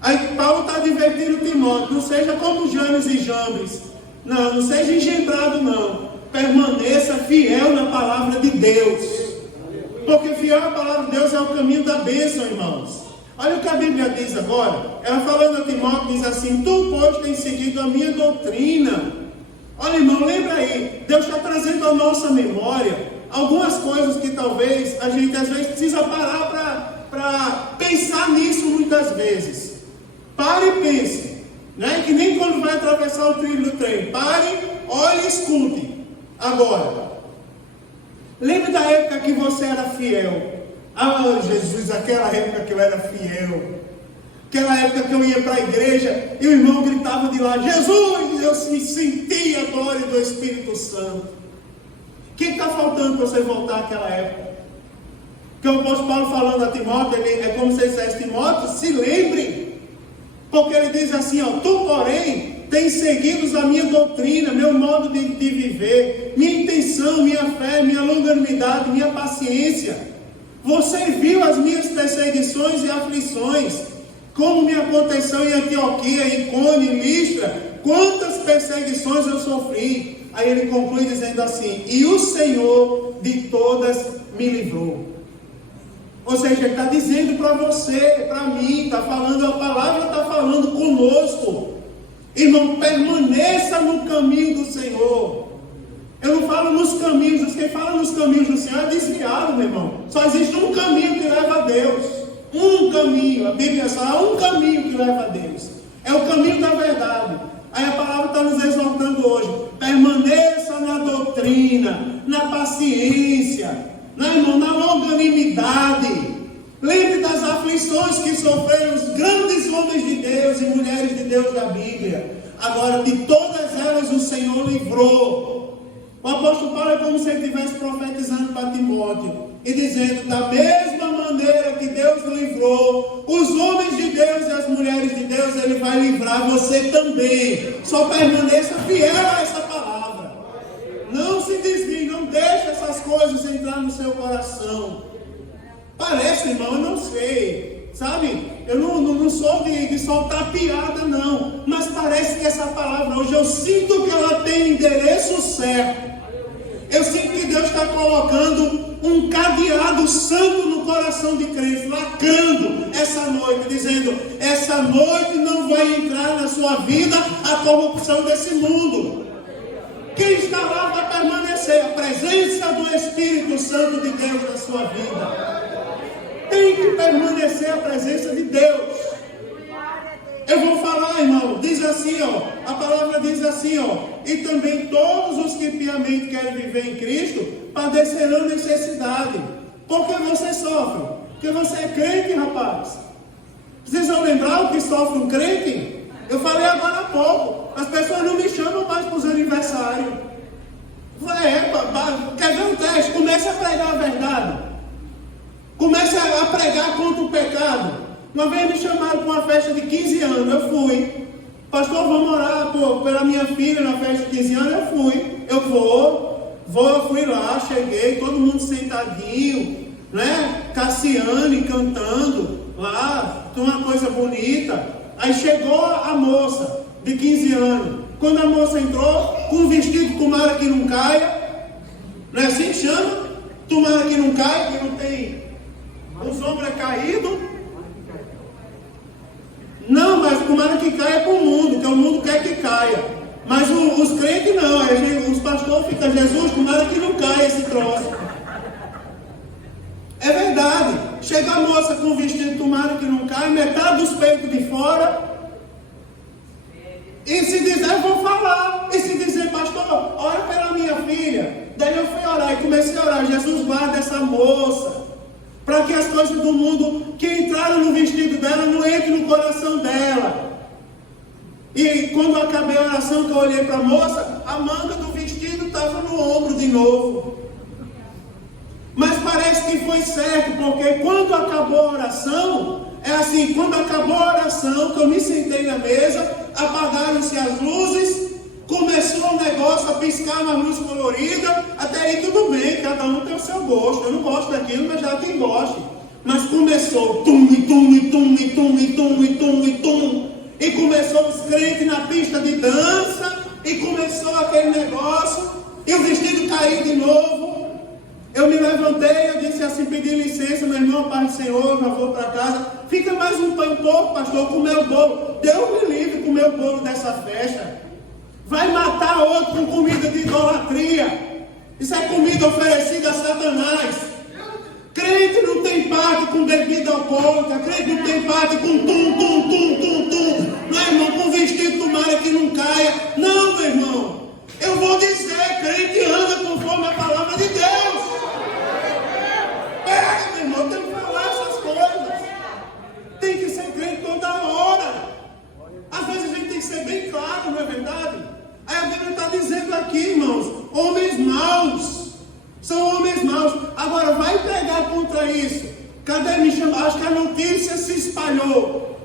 Aí Paulo está advertindo Timóteo, não seja como Janes e Jambres. Não seja engembrado não. Permaneça fiel na palavra de Deus. Porque fiel à palavra de Deus é o caminho da bênção, irmãos. Olha o que a Bíblia diz agora. Ela falando a Timóteo, diz assim, tu, pois, tens seguido a minha doutrina. Olha, irmão, lembra aí, Deus está trazendo à nossa memória algumas coisas que talvez a gente às vezes precisa parar para pensar nisso muitas vezes. Pare e pense, né? Que nem quando vai atravessar o trilho do trem. Pare, olhe e escute. Agora, lembre da época que você era fiel. Ah, Jesus, aquela época que eu era fiel. Aquela época que eu ia para a igreja e o irmão gritava de lá, Jesus, eu me sentia a glória do Espírito Santo. O que está faltando para você voltar àquela época? Que o apóstolo Paulo falando a Timóteo, é como se dissesse, Timóteo, se lembre. Porque ele diz assim, ó, tu porém tens seguido a minha doutrina, meu modo de viver, minha intenção, minha fé, minha longanimidade, minha paciência. Você viu as minhas perseguições e aflições, como me aconteceu em Antioquia, Icônio, Listra, quantas perseguições eu sofri. Aí ele conclui dizendo assim, e o Senhor de todas me livrou. Ou seja, ele está dizendo para você, para mim, está falando, a palavra está falando conosco. Irmão, permaneça no caminho do Senhor. Eu não falo nos caminhos, quem fala nos caminhos do Senhor é desviado, meu irmão. Só existe um caminho que leva a Deus. Um caminho, a Bíblia fala, há um caminho que leva a Deus. É o caminho da verdade. Aí a palavra está nos exortando hoje. Permaneça na doutrina, na paciência, irmão, na longanimidade. Lembre das aflições que sofreram os grandes homens de Deus e mulheres de Deus da Bíblia. Agora, de todas elas o Senhor livrou. O apóstolo Paulo é como se ele estivesse profetizando para Timóteo e dizendo, da mesma maneira que Deus livrou os homens de Deus e as mulheres de Deus, Ele vai livrar você também. Só permaneça fiel a essa palavra. Não se desvie, não deixe essas coisas entrar no seu coração. Parece, irmão, eu não sei, sabe? Eu não sou de soltar piada, não. Mas parece que essa palavra hoje, eu sinto que ela tem endereço certo. Eu sinto que Deus está colocando um cadeado santo no coração de crentes, lacrando essa noite, dizendo, essa noite não vai entrar na sua vida a corrupção desse mundo. Quem está lá vai permanecer, a presença do Espírito Santo de Deus na sua vida. Tem que permanecer a presença de Deus. Eu vou falar, irmão, diz assim, ó, a palavra diz assim, ó, e também todos os que piamente querem viver em Cristo padecerão necessidade. Por que você sofre? Porque você é crente, rapaz. Vocês vão lembrar o que sofre um crente? Eu falei agora há pouco, as pessoas não me chamam mais para os aniversários. Eu falei, quer ver um teste? Comece a pregar a verdade. Comece a pregar contra o pecado. Uma vez me chamaram para uma festa de 15 anos, eu fui. Pastor, vamos orar pela minha filha na festa de 15 anos, eu fui. Eu fui lá, cheguei, todo mundo sentadinho, né? Cassiane cantando lá, uma coisa bonita. Aí chegou a moça de 15 anos. Quando a moça entrou, com um vestido, tomara que não caia, não é assim que chama? Tomara que não caia, que não tem, os ombros caídos. Não, mas tomara que caia para o mundo, que o mundo quer que caia. Mas os crentes não, os pastores ficam, Jesus, tomara que não caia esse troço. É verdade. Chega a moça com o vestido, tomara que não caia, metade dos peitos de fora. E se dizer, eu vou falar. E se dizer, pastor, ora pela minha filha. Daí eu fui orar e comecei a orar, Jesus, guarda essa moça, para que as coisas do mundo que entraram no vestido dela não entrem no coração dela. E quando eu acabei a oração, que eu olhei para a moça, a manga do vestido estava no ombro de novo. Mas parece que foi certo, porque quando acabou a oração, é assim, quando acabou a oração, que eu me sentei na mesa, apagaram-se as luzes, começou o negócio a piscar uma luz colorida, até aí tudo bem, cada um tem o seu gosto. Eu não gosto daquilo, mas já quem gosta. Mas começou tum, tum, tum, tum, tum, tum, tum, e começou os crentes na pista de dança, e começou aquele negócio, e o vestido caiu de novo. Eu me levantei, eu disse assim, pedi licença, meu irmão, Pai do Senhor, já vou para casa. Fica mais um pouco, pastor, comer o bolo. Deus me livre comer o bolo dessa festa. Vai matar outro com comida de idolatria. Isso é comida oferecida a Satanás. Crente não tem parte com bebida alcoólica. Crente não tem parte com tum. Não, irmão, com vestido tomara que não caia. Não, meu irmão. Eu vou dizer, crente anda conforme a palavra de Deus. Pega, meu irmão, tem que falar essas coisas. Tem que ser crente toda hora. Às vezes a gente tem que ser bem claro, não é verdade? Aí a Bíblia está dizendo aqui, irmãos, homens maus. São homens maus. Agora vai pregar contra isso. Cadê me chamar? Acho que a notícia se espalhou.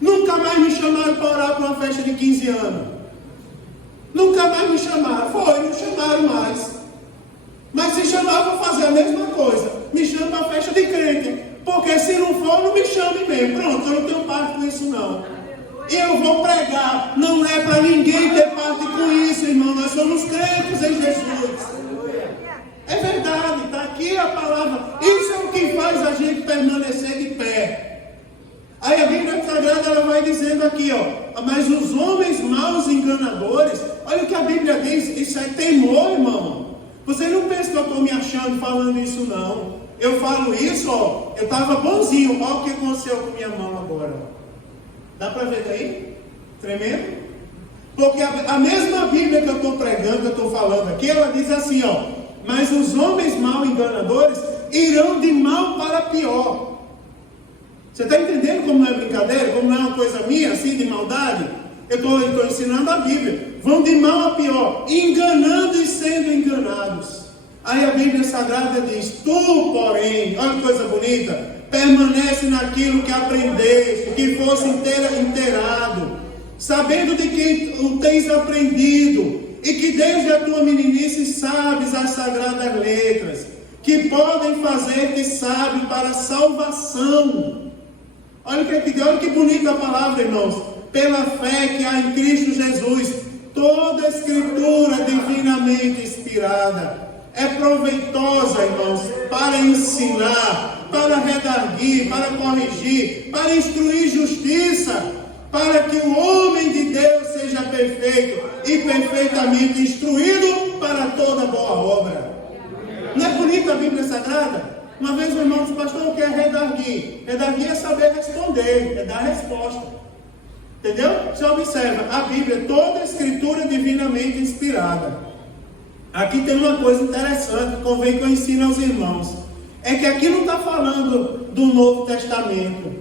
Nunca mais me chamaram para orar para uma festa de 15 anos. Nunca mais me chamaram. Não chamaram mais. Mas se chamar, eu vou fazer a mesma coisa. Me chama para a festa de crente. Porque se não for, não me chame mesmo. Pronto, eu não tenho parte com isso não. Eu vou pregar. Não é para ninguém ter parte com isso, irmão. Nós somos crentes em Jesus. É verdade, está aqui a palavra. Isso é o que faz a gente permanecer de pé. Aí a Bíblia Sagrada ela vai dizendo aqui, ó. Mas os homens maus enganadores, olha o que a Bíblia diz. Isso é temor, irmão. Você não pensa que eu estou me achando falando isso, não. Eu falo isso, ó. Eu estava bonzinho. Olha o que aconteceu com minha mão agora. Dá para ver aí? Tremendo? Porque a mesma Bíblia que eu estou pregando, que eu estou falando aqui, ela diz assim, ó. Mas os homens mal enganadores irão de mal para pior. Você está entendendo como não é brincadeira? Como não é uma coisa minha, assim, de maldade? Eu estou ensinando a Bíblia. Vão de mal a pior, enganando e sendo enganados. Aí a Bíblia Sagrada diz, tu, porém, olha que coisa bonita, permanece naquilo que aprendeste, que fosse inteirado, sabendo de quem o tens aprendido, e que desde a tua meninice sabes as sagradas letras, que podem fazer-te sábio para a salvação. Olha que bonita a palavra, irmãos. Pela fé que há em Cristo Jesus, toda a escritura divinamente inspirada é proveitosa, irmãos, para ensinar, para redarguir, para corrigir, para instruir justiça, para que o homem de Deus seja perfeito e perfeitamente instruído para toda boa obra. Não é bonita a Bíblia Sagrada? Uma vez o irmão disse, pastor, o que é redarguir? Redarguir é saber responder, é dar resposta. Entendeu? Você observa, a Bíblia, toda a escritura divinamente inspirada. Aqui tem uma coisa interessante que convém que eu ensine aos irmãos. É que aqui não está falando do Novo Testamento.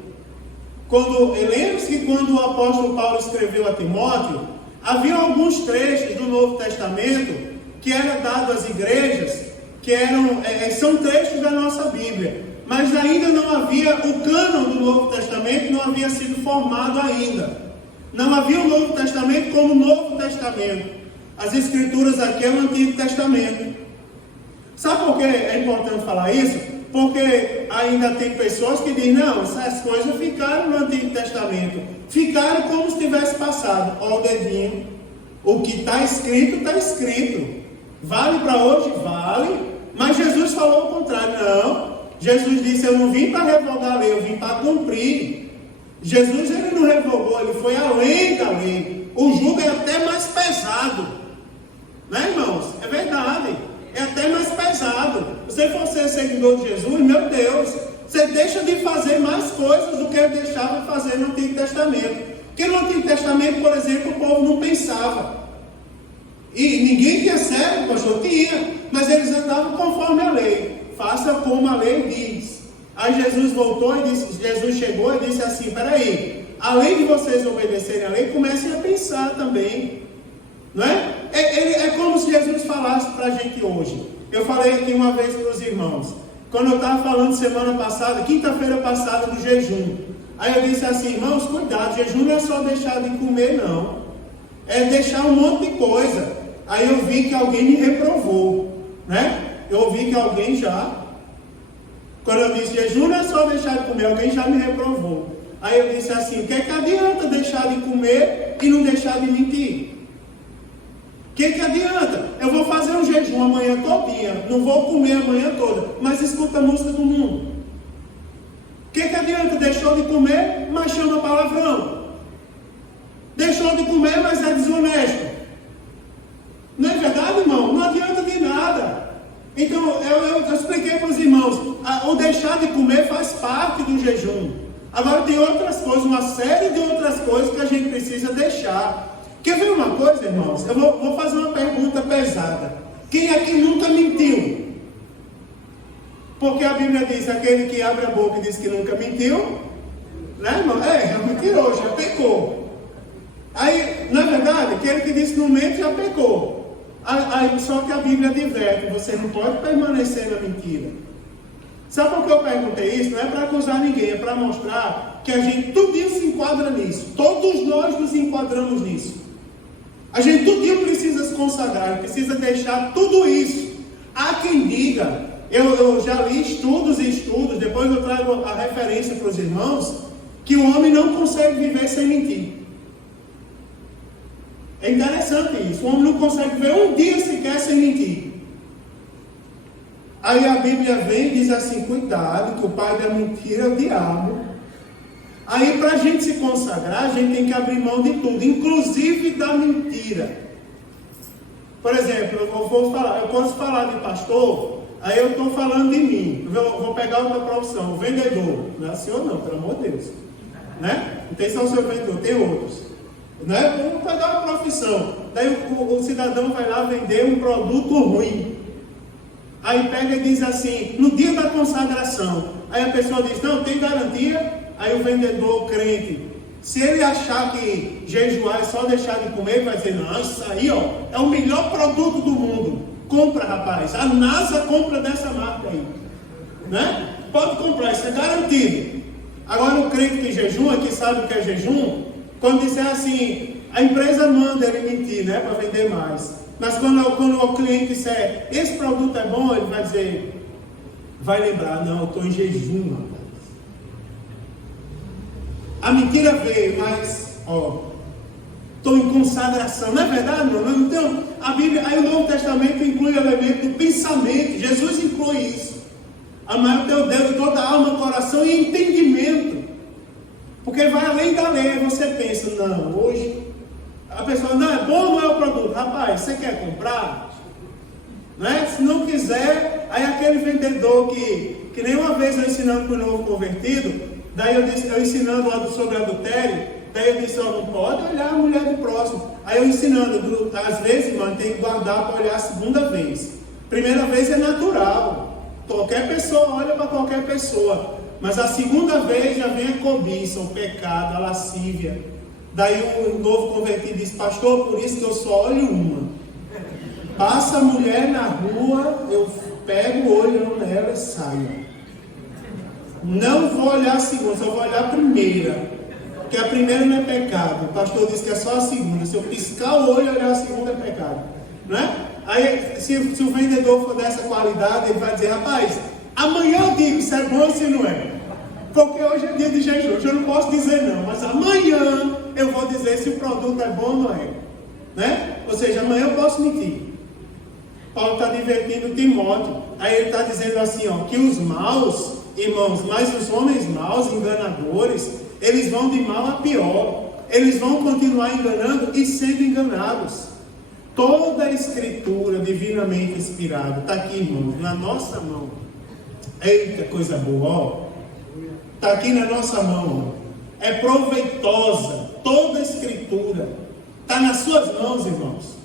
Lembre-se que quando o apóstolo Paulo escreveu a Timóteo, havia alguns trechos do Novo Testamento que eram dados às igrejas, que são trechos da nossa Bíblia, mas ainda não havia, o cânon do Novo Testamento não havia sido formado ainda. Não havia o Novo Testamento como Novo Testamento. As Escrituras aqui é o Antigo Testamento. Sabe por que é importante falar isso? Porque ainda tem pessoas que dizem, não, essas coisas ficaram no Antigo Testamento. Ficaram como se tivesse passado. Ó o dedinho. O que está escrito, está escrito. Vale para hoje? Vale. Mas Jesus falou o contrário. Não. Jesus disse, eu não vim para revogar a lei, eu vim para cumprir. Jesus ele não revogou, ele foi além da lei. O jugo é até mais pesado. Né, irmãos? É verdade. É até mais pesado. Se você for ser seguidor de Jesus, meu Deus, você deixa de fazer mais coisas do que ele deixava de fazer no Antigo Testamento. Porque no Antigo Testamento, por exemplo, o povo não pensava. E ninguém tinha cérebro, pastor, tinha. Mas eles andavam conforme a lei. Faça como a lei diz. Aí Jesus voltou e disse, Jesus chegou e disse assim, peraí, além de vocês obedecerem a lei, comecem a pensar também. Não é? É como se Jesus falasse para a gente hoje. Eu falei aqui uma vez para os irmãos, quando eu estava falando semana passada, quinta-feira passada, do jejum. Aí eu disse assim, irmãos, cuidado, jejum não é só deixar de comer, não. É deixar um monte de coisa. Aí eu vi que alguém me reprovou, né? Eu ouvi que alguém já, quando eu disse jejum não é só deixar de comer, alguém já me reprovou. Aí eu disse assim, o que é que adianta deixar de comer e não deixar de mentir? O que adianta? Eu vou fazer um jejum amanhã todinha, não vou comer amanhã toda, mas escuta a música do mundo. O que adianta? Deixou de comer, mas chama palavrão. Deixou de comer, mas é desonesto. Então, eu expliquei para os irmãos, o deixar de comer faz parte do jejum. Agora tem outras coisas, uma série de outras coisas que a gente precisa deixar. Quer ver uma coisa, irmãos? Eu vou fazer uma pergunta pesada. Quem aqui nunca mentiu? Porque a Bíblia diz, aquele que abre a boca e diz que nunca mentiu, né, irmão? É mentiroso, já pecou. Aí, na verdade, aquele que diz que não mente já pecou. Aí, só que a Bíblia adverte, você não pode permanecer na mentira. Sabe por que eu perguntei isso? Não é para acusar ninguém, é para mostrar que a gente tudinho se enquadra nisso. Todos nós nos enquadramos nisso. A gente tudinho precisa se consagrar, precisa deixar tudo isso. Há quem diga, eu já li estudos e estudos, depois eu trago a referência para os irmãos, que o homem não consegue viver sem mentir. É interessante isso, o homem não consegue viver um dia sequer sem mentir. Aí a Bíblia vem e diz assim, cuidado, que o pai da mentira é o diabo. Aí para a gente se consagrar, a gente tem que abrir mão de tudo, inclusive da mentira. Por exemplo, eu posso falar de pastor, aí eu estou falando de mim. Eu vou pegar outra profissão, o vendedor. Não é assim ou não, pelo amor de Deus. Né? Não tem só o seu vendedor, tem outros. Né? Vamos pegar uma profissão. Daí o cidadão vai lá vender um produto ruim. Aí pega e diz assim, no dia da consagração. Aí a pessoa diz, não, tem garantia? Aí o vendedor, o crente, se ele achar que jejuar é só deixar de comer, vai dizer, não, isso aí ó, é o melhor produto do mundo. Compra, rapaz. A NASA compra dessa marca aí. Né? Pode comprar, isso é garantido. Agora o crente que jejua, que sabe o que é jejum, quando disser assim, a empresa manda ele mentir, né, para vender mais. Mas quando o cliente disser, esse produto é bom, ele vai dizer, vai lembrar, não, eu estou em jejum, rapaz. A mentira veio, mas, estou em consagração. Não é verdade, irmão? Então, a Bíblia, aí o Novo Testamento inclui o elemento do pensamento. Jesus inclui isso. Amar o teu Deus de toda alma, coração e entendimento. Porque vai além da lei. Você pensa, não, hoje, a pessoa, não, é bom ou não é o produto? Rapaz, você quer comprar? Né? Se não quiser, aí aquele vendedor que nenhuma vez eu ensinando para o novo convertido, daí eu ensinando lá sobre adultério, daí eu disse, não pode olhar a mulher do próximo. Aí eu ensinando, às vezes, irmão, tem que guardar para olhar a segunda vez. Primeira vez é natural. Qualquer pessoa olha para qualquer pessoa. Mas a segunda vez já vem a cobiça, o pecado, a lascívia. Daí o novo convertido diz, pastor, por isso que eu só olho uma. Passa a mulher na rua, eu pego o olho nela e saio. Não vou olhar a segunda, só vou olhar a primeira. Porque a primeira não é pecado. O pastor disse que é só a segunda. Se eu piscar o olho e olhar a segunda é pecado. Não é? Aí, se o vendedor for dessa qualidade, ele vai dizer, rapaz, amanhã eu digo se é bom ou se não é. Porque hoje é dia de jejum, hoje eu não posso dizer não, mas amanhã eu vou dizer se o produto é bom ou não é. Né? Ou seja, amanhã eu posso mentir. Paulo está divertindo Timóteo. Aí ele está dizendo assim, ó, que os maus, irmãos, mas os homens maus, enganadores, eles vão de mal a pior. Eles vão continuar enganando e sendo enganados. Toda a escritura divinamente inspirada está aqui, irmãos, na nossa mão. Eita, coisa boa, ó. Está aqui na nossa mão. Ó. É proveitosa. Toda a escritura está nas suas mãos, irmãos.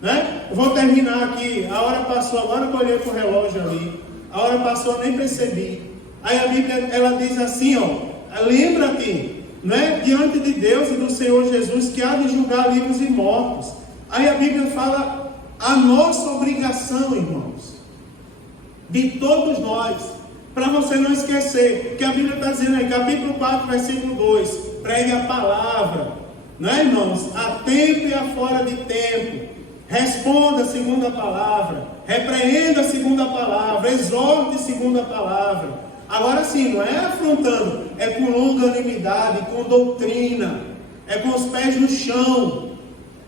Né? Eu vou terminar aqui. A hora passou, agora que eu olhei para o relógio ali. A hora passou, eu nem percebi. Aí a Bíblia, ela diz assim, ó. Lembra-te, né, diante de Deus e do Senhor Jesus, que há de julgar vivos e mortos. Aí a Bíblia fala a nossa obrigação, irmãos, de todos nós, para você não esquecer, que a Bíblia está dizendo aí, capítulo 4, versículo 2, pregue a palavra, não é, irmãos? A tempo e a fora de tempo, responda segundo a palavra, repreenda segundo a palavra, exorte segundo a palavra. Agora sim, não é afrontando, é com longanimidade, com doutrina, é com os pés no chão.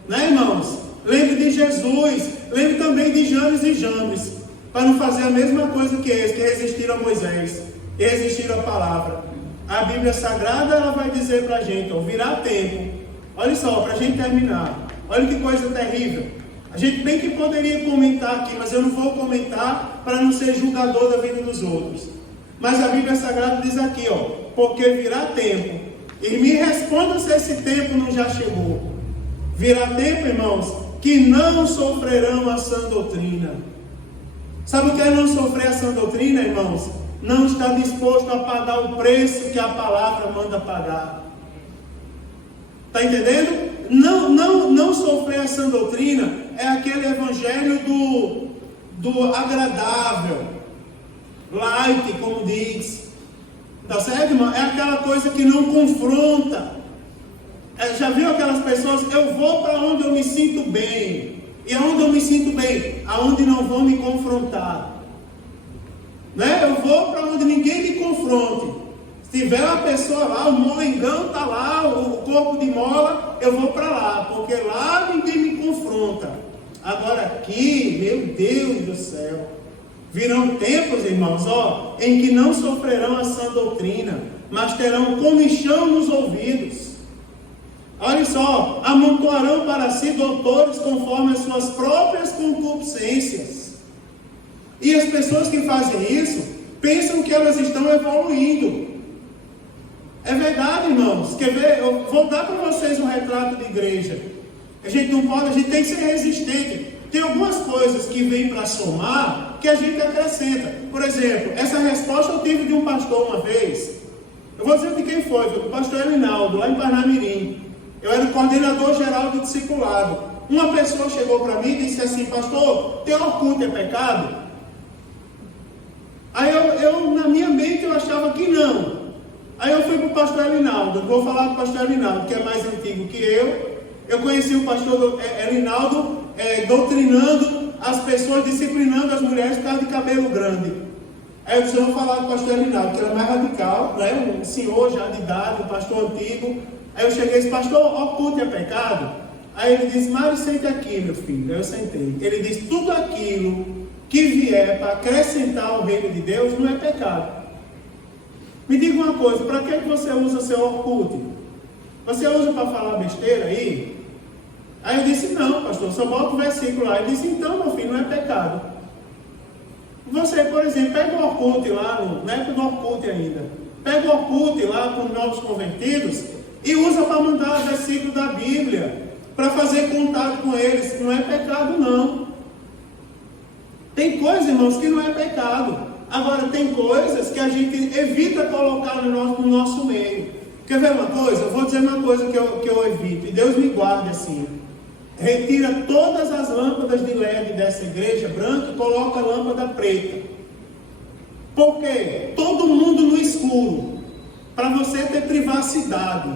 Né, irmãos? Lembre de Jesus, lembre também de Janes e Jambres, para não fazer a mesma coisa que eles, que resistiram a Moisés, e resistiram à palavra. A Bíblia Sagrada, ela vai dizer para a gente, ó, virá tempo, olha só, para a gente terminar, olha que coisa terrível. A gente bem que poderia comentar aqui, mas eu não vou comentar para não ser julgador da vida dos outros. Mas a Bíblia Sagrada diz aqui, ó, porque virá tempo. E me responda se esse tempo não já chegou. Virá tempo, irmãos, que não sofrerão a sã doutrina. Sabe o que é não sofrer a sã doutrina, irmãos? Não está disposto a pagar o preço que a palavra manda pagar. Está entendendo? Não sofrer a sã doutrina é aquele evangelho do agradável, light, como diz. Tá certo, irmão? É aquela coisa que não confronta. Já viu aquelas pessoas? Eu vou para onde eu me sinto bem. E aonde eu me sinto bem? Aonde não vão me confrontar. Né? Eu vou para onde ninguém me confronte. Se tiver uma pessoa lá, o morengão está lá, o corpo de mola, eu vou para lá, porque lá ninguém me confronta. Agora aqui, meu Deus do céu, virão tempos, irmãos, ó, em que não sofrerão a sã doutrina, mas terão comichão nos ouvidos. Olha só, amontoarão para si doutores conforme as suas próprias concupiscências. E as pessoas que fazem isso, pensam que elas estão evoluindo. É verdade, irmãos. Quer ver? Eu vou dar para vocês um retrato de igreja. A gente não pode, a gente tem que ser resistente. Tem algumas coisas que vêm para somar, que a gente acrescenta. Por exemplo, essa resposta eu tive de um pastor uma vez. Eu vou dizer de quem foi do pastor Elinaldo, lá em Parnamirim. Eu era o coordenador geral do discipulado. Uma pessoa chegou para mim e disse assim: pastor, ter Orkut é pecado? Aí eu na minha mente eu achava que não. Aí eu fui para o pastor Elinaldo. Vou falar do pastor Elinaldo, que é mais antigo que eu. Eu conheci o pastor Elinaldo doutrinando as pessoas, disciplinando as mulheres por causa de cabelo grande. Aí eu disse: eu vou falar do pastor Elinaldo, que ele é mais radical, né? Um senhor já de idade, um pastor antigo. Aí eu cheguei e disse: pastor, Orkut é pecado? Aí ele disse: Mário, sente aqui, meu filho. Aí eu sentei. Ele disse: tudo aquilo que vier para acrescentar ao reino de Deus não é pecado. Me diga uma coisa, para que você usa seu Orkut? Você usa para falar besteira aí? Aí eu disse: não, pastor, só bota o versículo lá. Ele disse: então, meu filho, não é pecado. Você, por exemplo, pega o Orkut lá, na época do Orkut ainda, pega o Orkut lá com novos convertidos e usa para mandar versículo da Bíblia, para fazer contato com eles. Não é pecado, não. Tem coisas, irmãos, que não é pecado. Agora, tem coisas que a gente evita colocar no nosso meio. Quer ver uma coisa? Eu vou dizer uma coisa que eu evito, e Deus me guarde assim. Retira todas as lâmpadas de LED dessa igreja branca e coloca a lâmpada preta. Por quê? Todo mundo no escuro. Para você ter privacidade.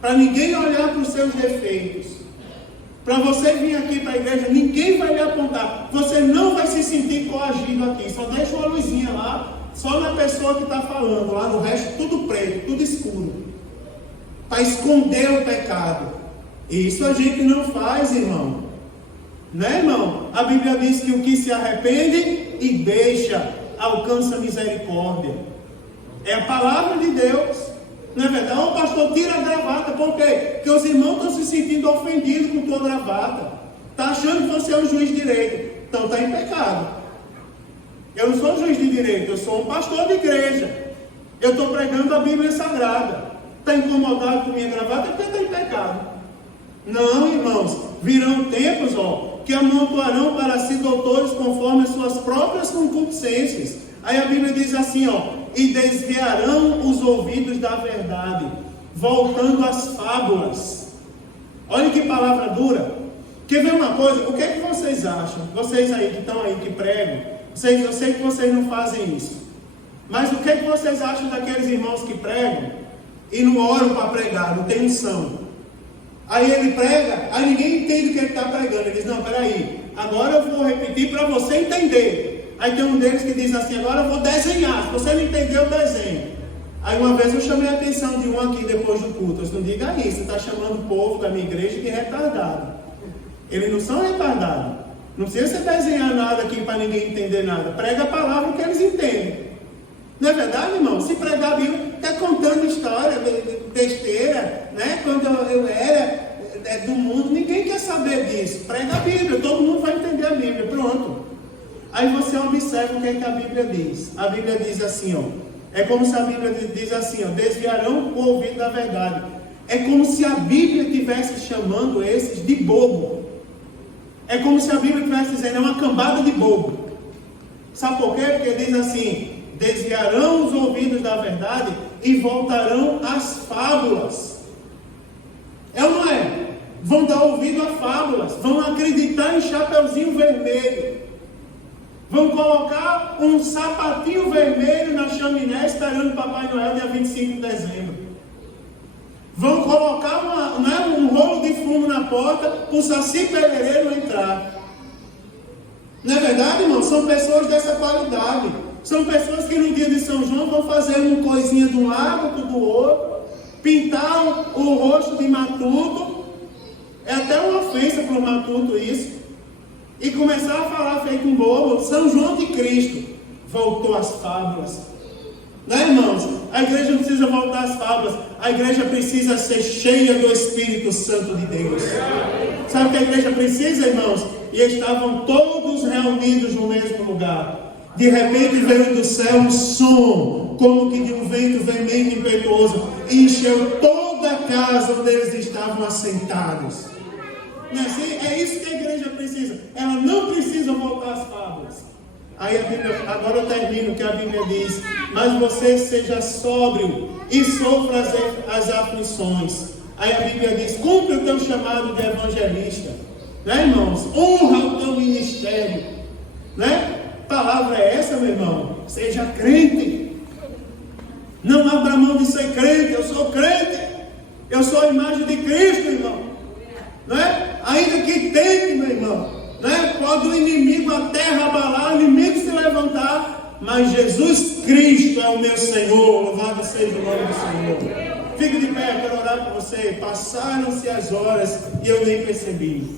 Para ninguém olhar para os seus defeitos. Para você vir aqui para a igreja, ninguém vai lhe apontar. Você não vai se sentir coagido aqui. Só deixa uma luzinha lá, só na pessoa que está falando. Lá no resto, tudo preto, tudo escuro. Para esconder o pecado. Isso a gente não faz, irmão. Né, irmão? A Bíblia diz que o que se arrepende e deixa, alcança misericórdia. É a palavra de Deus. Não é verdade? O pastor, tira a gravata. Por quê? Porque os irmãos estão se sentindo ofendidos com tua gravata. Está achando que você é um juiz de direito. Então está em pecado. Eu não sou juiz de direito, eu sou um pastor de igreja. Eu estou pregando a Bíblia Sagrada. Está incomodado com minha gravata? É porque está em pecado. Não, irmãos. Virão tempos, que amontoarão para si doutores conforme as suas próprias concupiscências. Aí a Bíblia diz assim, e desviarão os ouvidos da verdade, voltando às fábulas. Olha que palavra dura. Quer ver uma coisa? O que é que vocês acham? Vocês aí que estão aí, que pregam, eu sei que vocês não fazem isso. Mas o que é que vocês acham daqueles irmãos que pregam e não oram para pregar, não tem unção? Aí ele prega, aí ninguém entende o que ele está pregando. Ele diz: não, peraí, agora eu vou repetir para você entender. Aí tem um deles que diz assim: agora eu vou desenhar, se você não entendeu, eu desenho. Aí uma vez eu chamei a atenção de um aqui depois do culto. Eu disse: não diga isso, você está chamando o povo da minha igreja de retardado. Eles não são retardados. Não precisa você desenhar nada aqui para ninguém entender nada. Prega a palavra que eles entendem. Não é verdade, irmão? Se pregar a Bíblia, está contando história, besteira, né? Quando eu era, é do mundo, ninguém quer saber disso. Prega a Bíblia, todo mundo vai entender a Bíblia, pronto. Aí você observa o que é que a Bíblia diz. A Bíblia diz assim, ó. É como se a Bíblia diz assim, ó. Desviarão o ouvido da verdade. É como se a Bíblia estivesse chamando esses de bobo. É como se a Bíblia estivesse dizendo, é uma cambada de bobo. Sabe por quê? Porque diz assim, desviarão os ouvidos da verdade e voltarão às fábulas. É ou não é? Vão dar ouvido a fábulas, vão acreditar em chapeuzinho vermelho, vão colocar um sapatinho vermelho na chaminé esperando o Papai Noel dia 25 de dezembro. Vão colocar um rolo de fumo na porta para o Saci Pererê não entrar. Não é verdade, irmão? São pessoas dessa qualidade. São pessoas que no dia de São João vão fazer uma coisinha de um lado, outra do outro, pintar o rosto de matuto. É até uma ofensa para o matuto isso. E começar a falar feito um bobo. São João de Cristo voltou às fábulas. Né, irmãos? A igreja não precisa voltar às fábulas. A igreja precisa ser cheia do Espírito Santo de Deus. Sabe o que a igreja precisa, irmãos? E estavam todos reunidos no mesmo lugar. De repente veio do céu um som, como que de um vento veemente e impetuoso, e encheu toda a casa onde eles estavam assentados. Não é assim? É isso que a igreja precisa. Ela não precisa voltar às fábulas. Aí a Bíblia, agora eu termino o que a Bíblia diz. Mas você seja sóbrio e sofra as aflições. Aí a Bíblia diz, cumpre o teu chamado de evangelista. Né, irmãos? Honra o teu ministério. Né? Palavra é essa, meu irmão? Seja crente. Não abra mão de ser crente. Eu sou crente. Eu sou a imagem de Cristo, irmão. Né? Ainda que tente, meu irmão. Né? Pode o inimigo, a terra abalar, o inimigo se levantar, mas Jesus Cristo é o meu Senhor. Louvado seja o nome do Senhor. Fique de pé, eu quero orar por você. Passaram-se as horas e eu nem percebi.